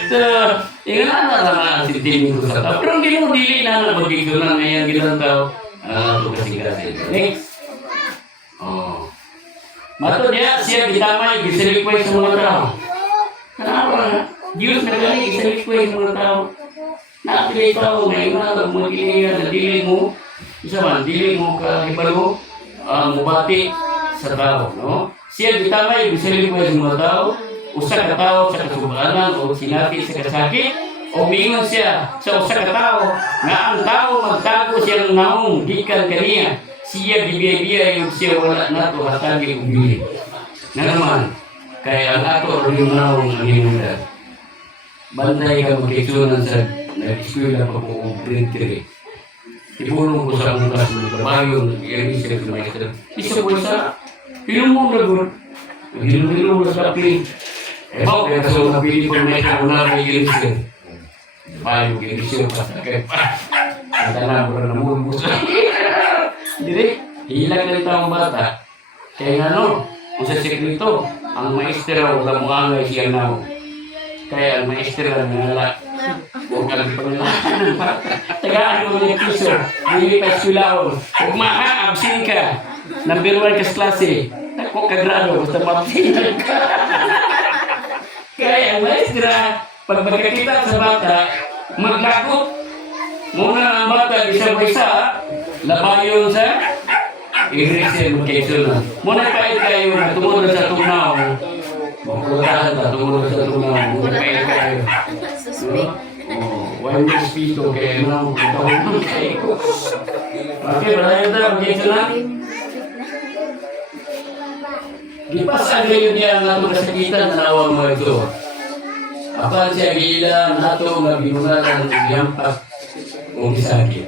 So, yung na lang ang sintinin ko sa tao. Pero hindi mo dili na magiging na ngayon ginang tao. Ito kasi. Next. Mato niya, siya gitamay, gisilikway sa mga tao. Kenapa? Diyos na gani, gisilikway sa mga tao. Napili tao, may mga magiging na dili mo. Isa man, dili mo kahibalo mubati sa tao. No? Siya gitamay, gisilikway sa mga tao. Usa ka tao sa kasubalanan o sinati sa kasakit o miingon siya sa usa ka tao nga ang tao magtago siyang naong gikan kaniya siya gibiya-biya yung siya wala nato hatagi og bili nga naman kaya ang ato yung naong ang hinungdan banday ka magkaisunan sa nag-eskwela pa po o printer ibulong ko sa mga kaso ng trabaho yung siya sa maestro isa po sa pinumong lagun hinulong sa plane mau kaya sa mga Pilipin na ito na may girisir. Payo girisir pa sa kaya pa. Ang tanang ko na namulbos. Direk, hilag na ito ang bata. Kaya nga no, kung sa sekreto, ang maestro wala mo angay siya na. Kaya ang maestro na nangala. Huwag ka lang pangalaman. Tagaan mo ng piso. Hindi pa sulaon. Huwag absin ka. Number 1 kas klase. Ako kagrado, basta mapsin ka. Kaya ang maestra, pag magkakita sa bata, maglagot. Muna ang bata, isa-isa, labayon sa i-receive location. Muna kayo na tumunod sa tunaw. Magpulatahan na tumunod sa tunaw. Muna kayo. One mosquito, kaya naman tawag kayo. Okay, malayo na, location na. Gipasan ngayon niya ang atong kasakitan na nawang mga ito. Apan siya gila nato nga binunalan ng yampak o gisakit.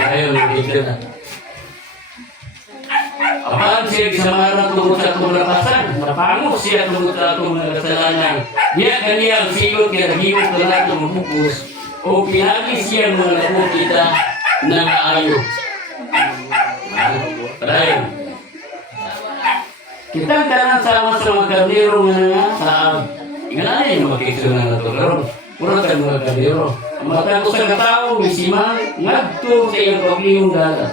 Ayaw ng gila na. Apan siya gisamara tungkol sa atong lapasan. Napangos siya tungkol sa atong mga kasalanan. Diya kaniya ang sigot kaya naghiwag na nato mabukos o pinagis siya mga lapo kita na maayo. Tarayin. Kita tanan sama sa mga kardero nga sa ingana yung mga kaiso na nato karon. Pura ka mga kardero. Ang matag sa katao misima ngadto sa iyang paglingong dalan.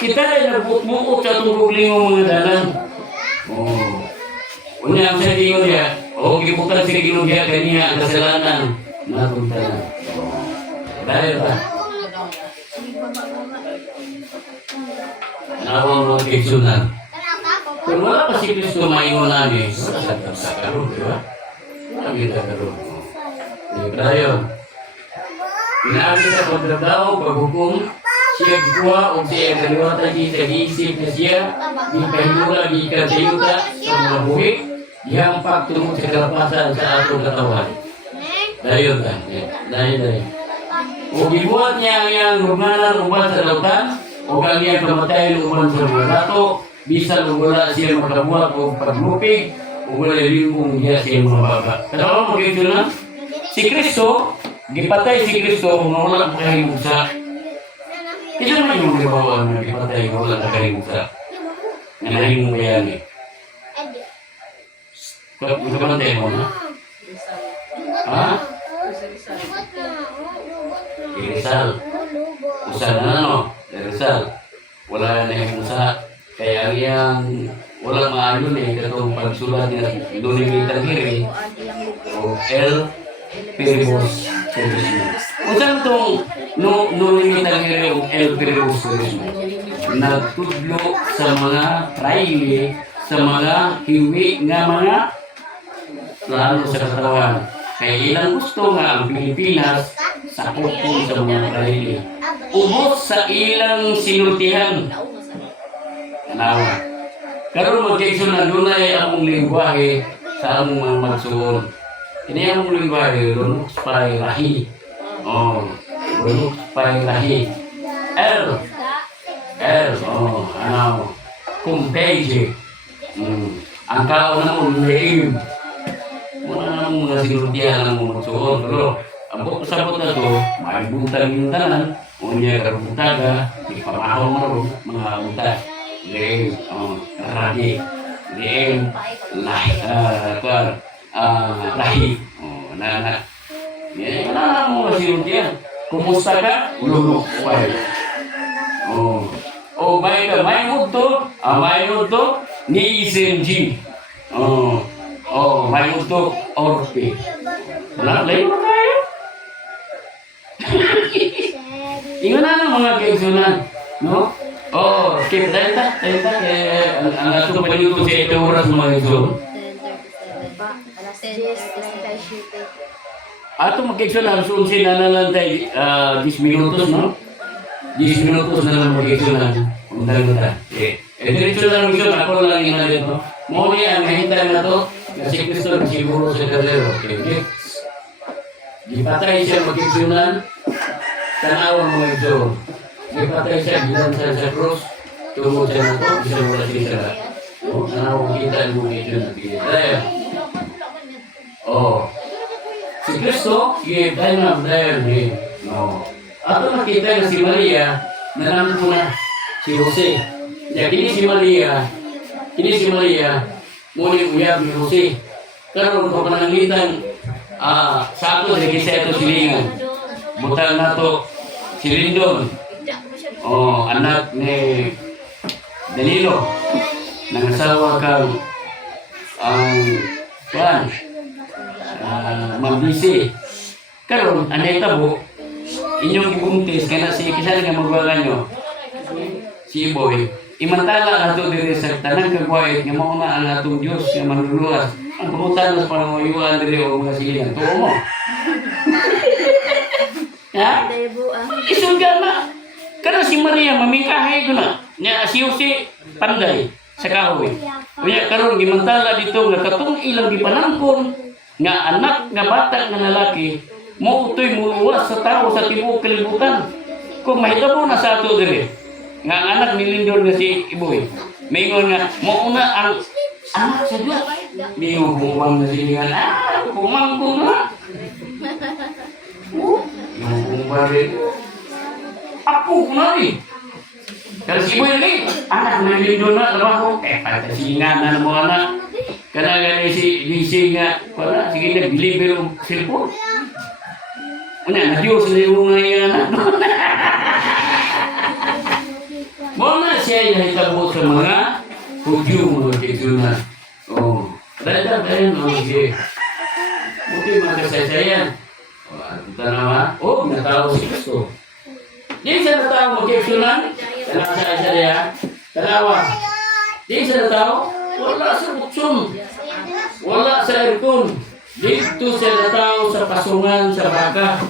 Kita ay nagbuot sa itong paglingong mga dalan. Oh. Unya ang sa gingon niya, o gibutan sa gingon niya kaniya ang kasalanan napunta na. Dahil ba? Nawang mga kaisunan. Kung wala pa si Kristo maingon namin, wala sa karoon, di ba? Wala kita karoon. Tayo. Inaagi sa pagdadaw, paghukom, siya gwa o siya kaliwata di sa giisip na siya, di kahimula, di katayuta sa mga buhi, di ang pagtunod sa kalapasan sa atong katawan. Dayon ka. Dayon. O gibuhat niya ang iyang rugnanan uban sa lautan, o ang iyang kamatayan uban sa mga dato, bisan o wala siya makabuhat o paglupig, o wala limbong niya siya mga baba. Kaya magiging na, si Kristo, gipatay si Kristo kung wala makahimugsa. Kaya naman yung libawa na gipatay kung wala makahimugsa. Nanahimong bayan eh. Kapantay mo na? Ha? Rizal. Usan na no? Rizal. Wala na yung usa. Kaya yang wala maayon eh. Katong pagsulat niya doon yung itagiri. O L. Peribus. Usan itong no yung itagiri o L. Peribus. Nagtudlo sa mga traili, sa mga hiwi nga mga plano sa katawan. Kaya ilang gusto nga ang Pilipinas sa kupo sa mga traili. Ubos sa ilang sinultihan. Kanawa. Karon mag-kekso na dunay among lingwahe sa among mga magsuon. Ini among lingwahe, runok spay rahi. Oh, runok spay rahi. L. Oh, ano. Kumpege. Ang kao na mo, leim. Muna na mo mga sinultihan ng mga magsuon. Pero, ang sabot na to, may buntag yung tanan. Unya karubutaga, ipamahon mo rin mga buntag. Leim, rahi. Leim, rahi. Na. Yan na mo mga sinultihan. Kumusta ka? Ululok pa. May udto ni SMG. May udto Orpe. Wala, lain mo kayo. Ingat na mga kaigsunan, no? Keep tayo. Ang atong paniluto sa ito oras mga kaigsunan. Atong magkaigsunan, sunsin na lang tayo 10 minutos, no? 10 minutos na lang magkaigsunan. Unta. Diretso lang ito, ako lang yung natin, no? Muli ang mahintay na to, na si Kristo siguro sa kalero. Okay. Gipatay siya magkaigsunan, tanawang mga ito. Gipatay siya, gilansan sa krus, tungod siya na to, isa wala siya. Tanawang kita ang mga ito na bigay. Si Kristo, gipatay na dayan eh. Ato nakita na si Maria, nalaman ko na si Jose. Ya, kini si Maria, muli uyab ni Jose. Karon ko pananglitan, sa ato sa kisa ito silingan. Butang na to si Lindon. Anak ni Danilo. Nangasawa kang Mambisi. Karon, anay tabo, inyong ibuntis, kaya si kisa nga magwala nyo, si Iboy, imantala ato diri sa tanang kagwait nga mao na ang atong Dios nga manluluwas. Ang purutan sa panguyuan diri o mga silingan. Tuo mo. Ha? Isugga na. Kana si Maria mamingkahay ko na. Nya si Jose panday sa kahoy. Unya karon gimantala dito nga katong ilang gipanangkon nga anak nga bata nga lalaki mo utoy muluwas sa tao sa tibuok kalibutan. Kung mahitabo na sa ato diri nga ang anak ni Lindor nga si Iboy. Mingon nga mo una ang anak sa Dios. Mingon bumang na silingan. Bumang ko na. Yung bumang rin. Ako ko na eh. Kalau si ibu lagi, anak nalindon na trabaho. Patasingan na mo anak. Kana gani si nga, wala sige nag-deliver og cellphone. Unya na Dios na yung mga anak. Mo na siya nahitabo sa mga Hudyo mga kaibigan. Oh, dahil sige. Buti mga kasaysayan. Tanawa, oh, natao si Kristo. Di sa natao mo kaibigan. Tanawa sa kasaya. Tanawa. Di sa natao. Wala sa buksun. Wala sa aircon. Dito sa tao sa pasungan sa baka.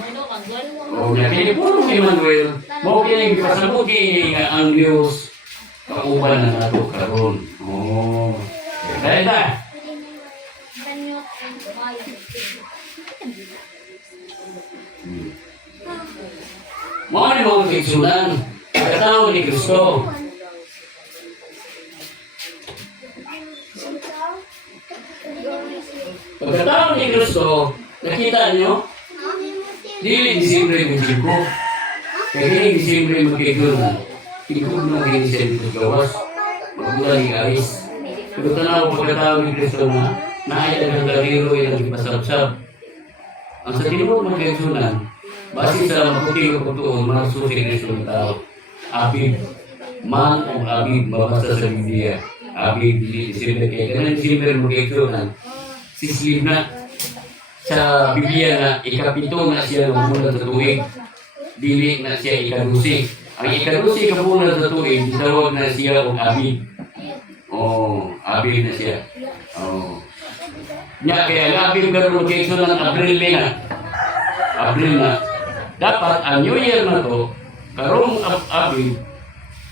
O nakini po ni Manuel. Mo kini pasabuti nga ang Dios kauban na nato karon. Oh. Dahil na. Mo ni mo kisunan. Katao ni Kristo. Pagkatapos ni Kristo, nakita niyo, dili Disyembre ng Jibo. Kaya kini Disyembre magkikul na. Tigod na kini siya dito gawas. Magmula ni Aris. Pero tanaw pagkatapos ni Kristo na, naayag ang galiro yung ipasabsab. Ang sa tinubog magkaisunan, base sa maputing pagtuon, masusi Kristo ng tao. Abib, man o Abib, mabasa sa Biblia. Abib, dili Disyembre. Kaya kanang Disyembre magkikisunan, sislib na sa Biblia na ikapito na siya ng bulan sa tuig, dili na siya ikadusi. Ang ikadusi kabulan sa tuig, tawag na siya o Abib. Oh, Abib na siya. Oh. Nya kaya ang Abib karon magkaiso ng Abril na. Abril na. Dapat ang New Year na to, karong Abib,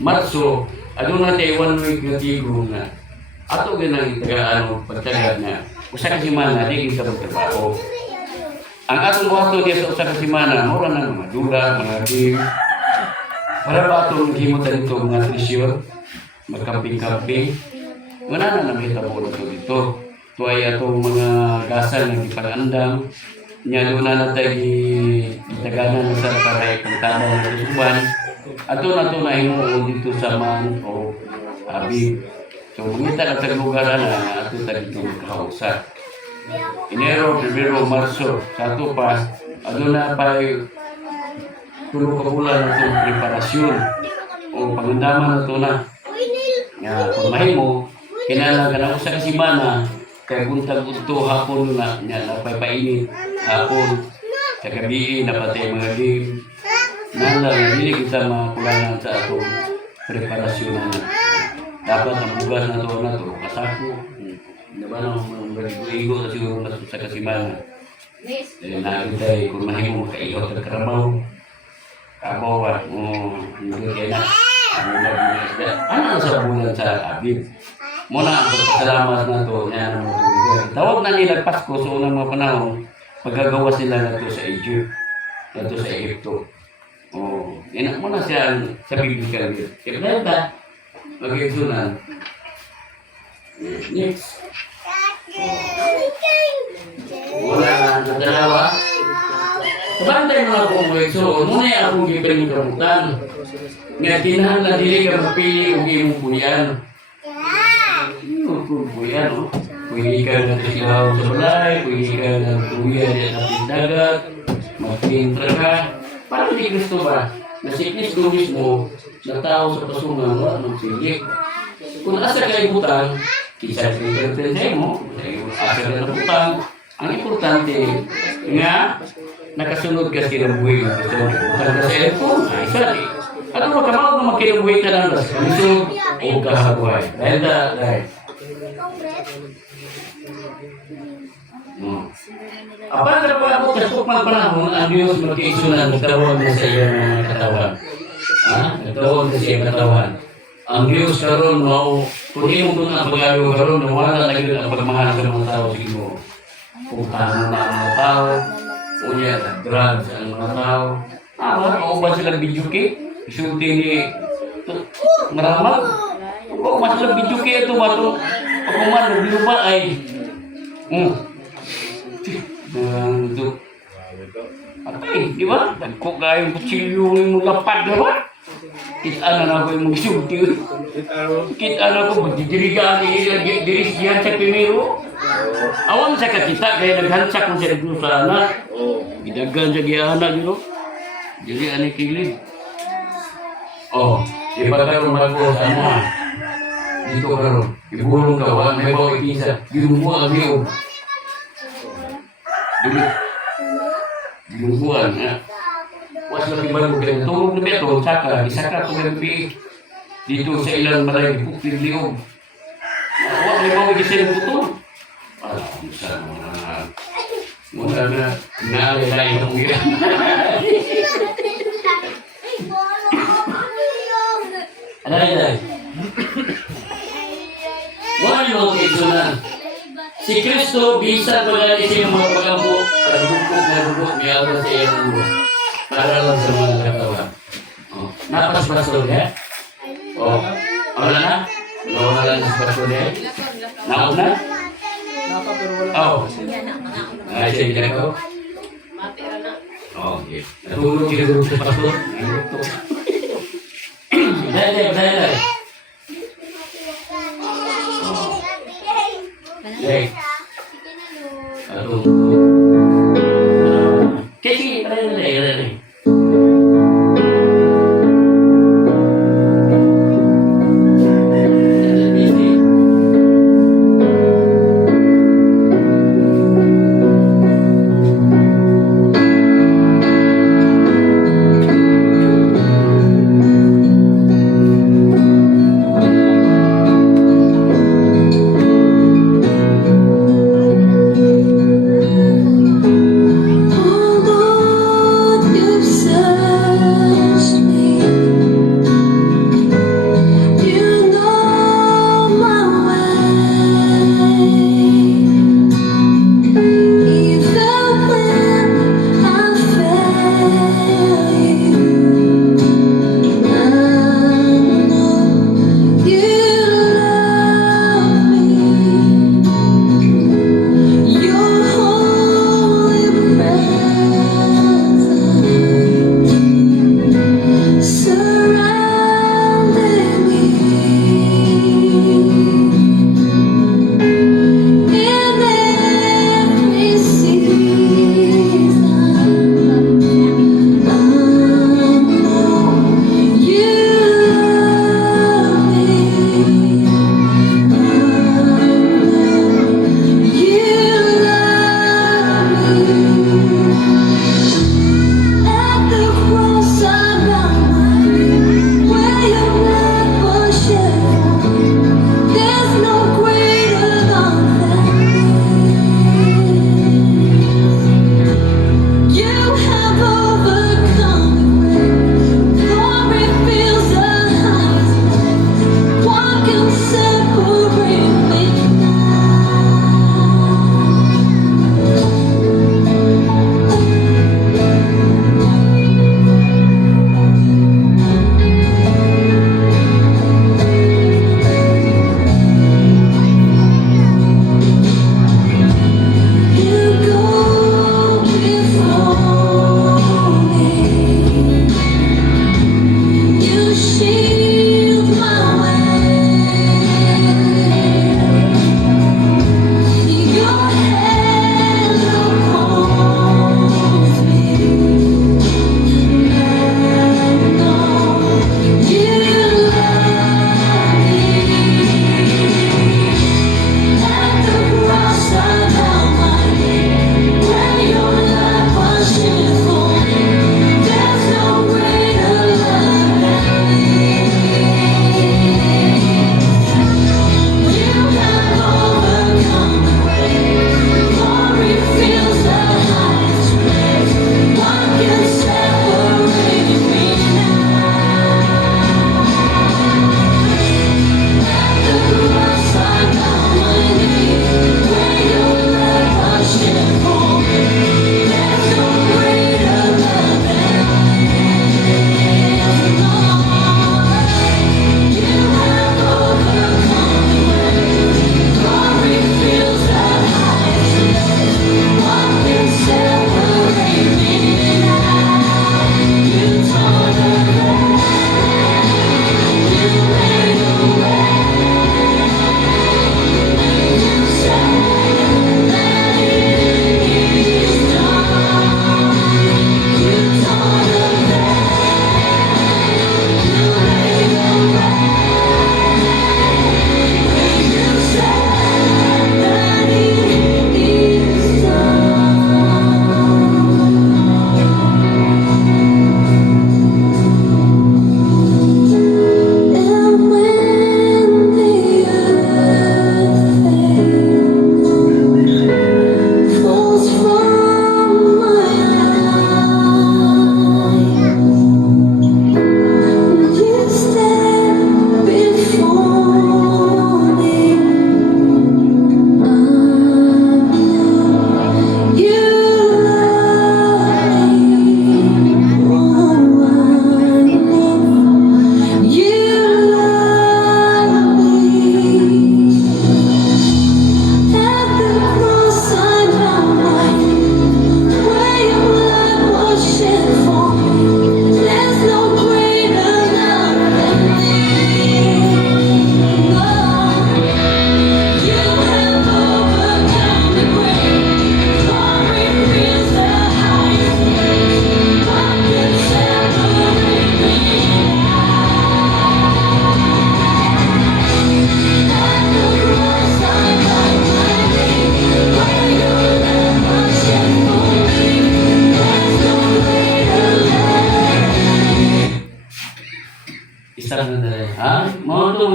Marso, aduna tayo 1 week na tigo na. Ato ganang pagtagad na. Usa ka semana di kita magtrabaho. Ang atong buhaton diya sa usa ka semana, mura na mga dula, mga game. Para ba atong himutan ito mga treasure, magkamping-kamping. Wala na namita po ito dito. Ito ay atong mga gasal na ipag-andam. Nya doon na tayo itaganan na sa para ipagtanaw ng susuban. Ato na ito na hinuon dito sa man o Abib. So, bumita ka sa lugar na ato tayo dito magkakausap. Enero, Febrero, Marso, sa ato pa, ato na pa tulog ka bulan na itong preparasyon o pangandaman na ito na. Kung mahimo, kinala ka na sa kasimana, kaya buntag ito hapon na, napaipainit, hapon, sa gabi, napatay mga game. Nala, hindi kita makulanan sa atong preparasyon na. Dapat ang bugas na ito, kasako. Diba na, mag-igo na siguro sa kasimana. Nakita kung mahimo makaiyot ang karabaw. Kabaw hindi kaya na. Ano sa bulan sa Abib? Muna ang pagpasalamat na ito, tawag na nila Pasko sa unang mga panahon, pagkagawa sila na ito sa Egypt, na ito sa Egypto. Yan muna siya sa biblical. Kaya na mag-iisunan. Next. Wala na dalawa. Kabantay mga kong mag-iisunan, muna yung akong gipin yung kamutan. Nga tinahan na dili ka mapili o iyong puyan. Puyan, no? Pwede ka na silaw sa balay, pwede ka na tuya sa dagat, magpintra ka. Parang di Kristo ba? Nasiknis ko mismo na tao sa pasungan mo at magsigik. Kung asa ka ibutang, kisa sa interpretensya mo, asa ka na butang. Ang importante nga, nakasunod ka silang buhay. Gusto mo ibutang ka sa aircon, ay sali. At kung makamawag na magkinabuhay ka lang sa kamisog o kahabuhay. Dahil. Apan na po ako kasukman panahon, ang Diyos magkaisunan, nagtawag na sa iyong mga katawan. Nagtawag na sa iyong katawan. Ang Diyos karon mo, kung hindi mo kung ang pag-agaw karon, wala na yun ang pagmahal sa mga tao siguro. Kung paano na ang mga tao, unya, drugs ang mga tao. Kung ba silang video cake, isulti ni maramag. Kung ba silang video cake, ito ba ito? Kung man, nabilo ba ay, ito. Atay, di ba? Nagkok kayong kutsilyo yung lapad, di ba? Kita na ako yung magsulti. Kita na ako, magdidirigaan diris diyan sa primero. Awan sa kakita, kaya naghansak ko sa naglusa na. Gidagan sa giyana, yun. Jadi ani kilid. Oh, di ba karon magko sana? Dito karon, ibulong ka wa may bawa ipisa. Ginubuan niyo. Dili. Ginubuan na. Was lagi baru kita turun na beto saka, isaka ko ng pi. Dito sa ilang balay pupil liog. Wa may bawa gisin puto. Ah, sana. Muna na naalala itong gira. Ano yan? Wala yung kaizunan. Si Kristo, bisan pala niya siya mga pag-ambo, kadugog, may awa sa iyang ulo. Para lang sa mga katawan. Oh, napas-pasol ya? Oh, wala na? Wala na sa pasol ya? Naon na? Oh. Ay, siya ginagawa? Matira na. Okay. Natulog siguro sa pastor. Dahil. Hey. Aduh. Kasi, dahil.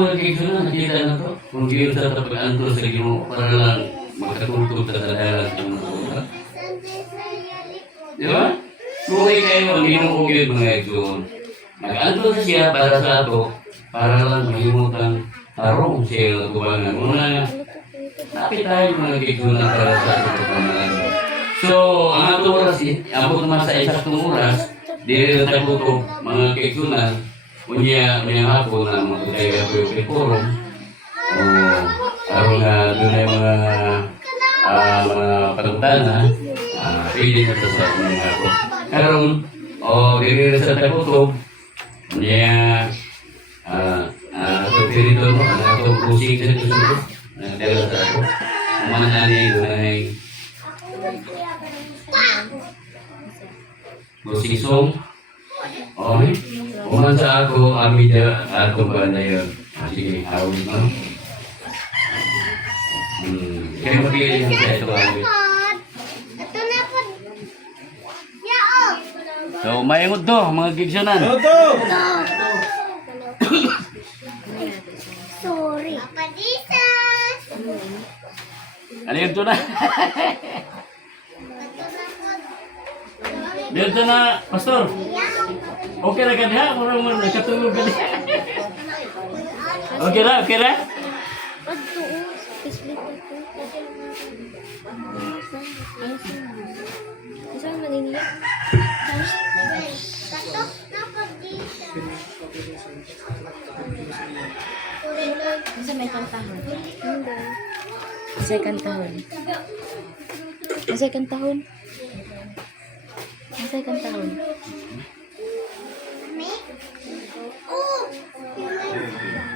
mga kaibigan, nakita na to. Kung di sa tapag-anto sa Ginoo para lang makatultog sa dalan sa mga oras. Di ba? Buhay kayo ang Ginoo gyud mga kaibigan. Nag-anto na siya para sa ato, para lang mahimutan tarong siya ang tubangan. Una, napit tayo mga kaibigan para sa ato pagpamalan. So, ang ato oras, abot naman sa isaktong oras, dili na tayo mga kaibigan, unya hapon na mga tayo yung forum, o aron nga doon ay mga panutana, pwede na sa mga hapon. Karon, o dili na sa tagutob, unya ito pirito mo, ito pusing sa ito susunod, dahil sa ako, umanani doon ay pusing song. Okay. Uman sa ako, amida, ato ba na yun? Sige, awit mo. Kaya mapili yung sa ito awit. Ito na po. Yao! So, mayangod do, mga gigsyonan. Sorry. Papa Jesus! Ano yun to na? Dito na, Pastor. Okay na ka diha, mura mo nakatulog ka diha. Okay na, okay na? Adto, kislit ako. Saan maniniya? Kato na pag-isa. Kasi may kantahon. Kasi kantahon. Kasi kantahon. Kasi kantahon. Oh!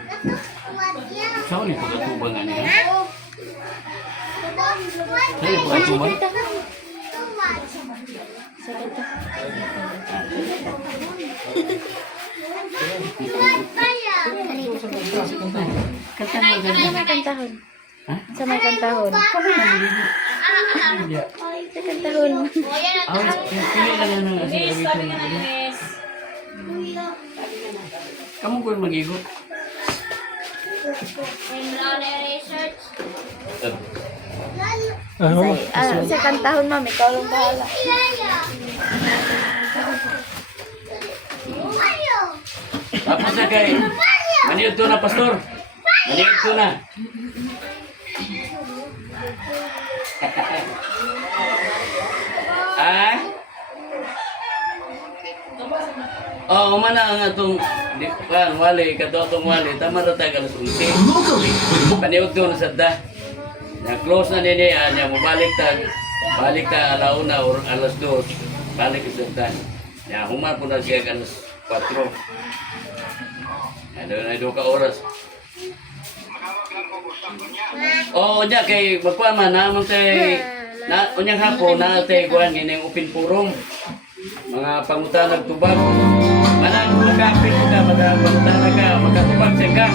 Kato, wadya. Saan ni pagkatubang nga niya? Kato, Saan ni pagkatubang? Kasi kantahon. Kantahon. Sa may kantahon. Sa may kantahon. Sa kantahon. Pili lang yan ang Miss, sabi nga na Miss. Kamu ko yung mag-igot. Research. Sa kantahon, ma'am. Ikaw lang bahala. Tapos na kay... Maniod to na, Pastor. Maniod to na. Ah? Oh, umana ang atong wali, kato atong wali, tama na tayo alas 11. Locally with Paniod to na sa da. Na close na niya, niya balik ta alauna or alas 2. Balik sa da. Ya, human po na siya alas 4. Ano na 2 ka oras. Oh, nya kay magkuan man namang tay na unyang hapon na tay kuan gining open forum. Mga pangutanag tubag. Manang magapit ka, magpangutanag ka, magkatubag siya ka.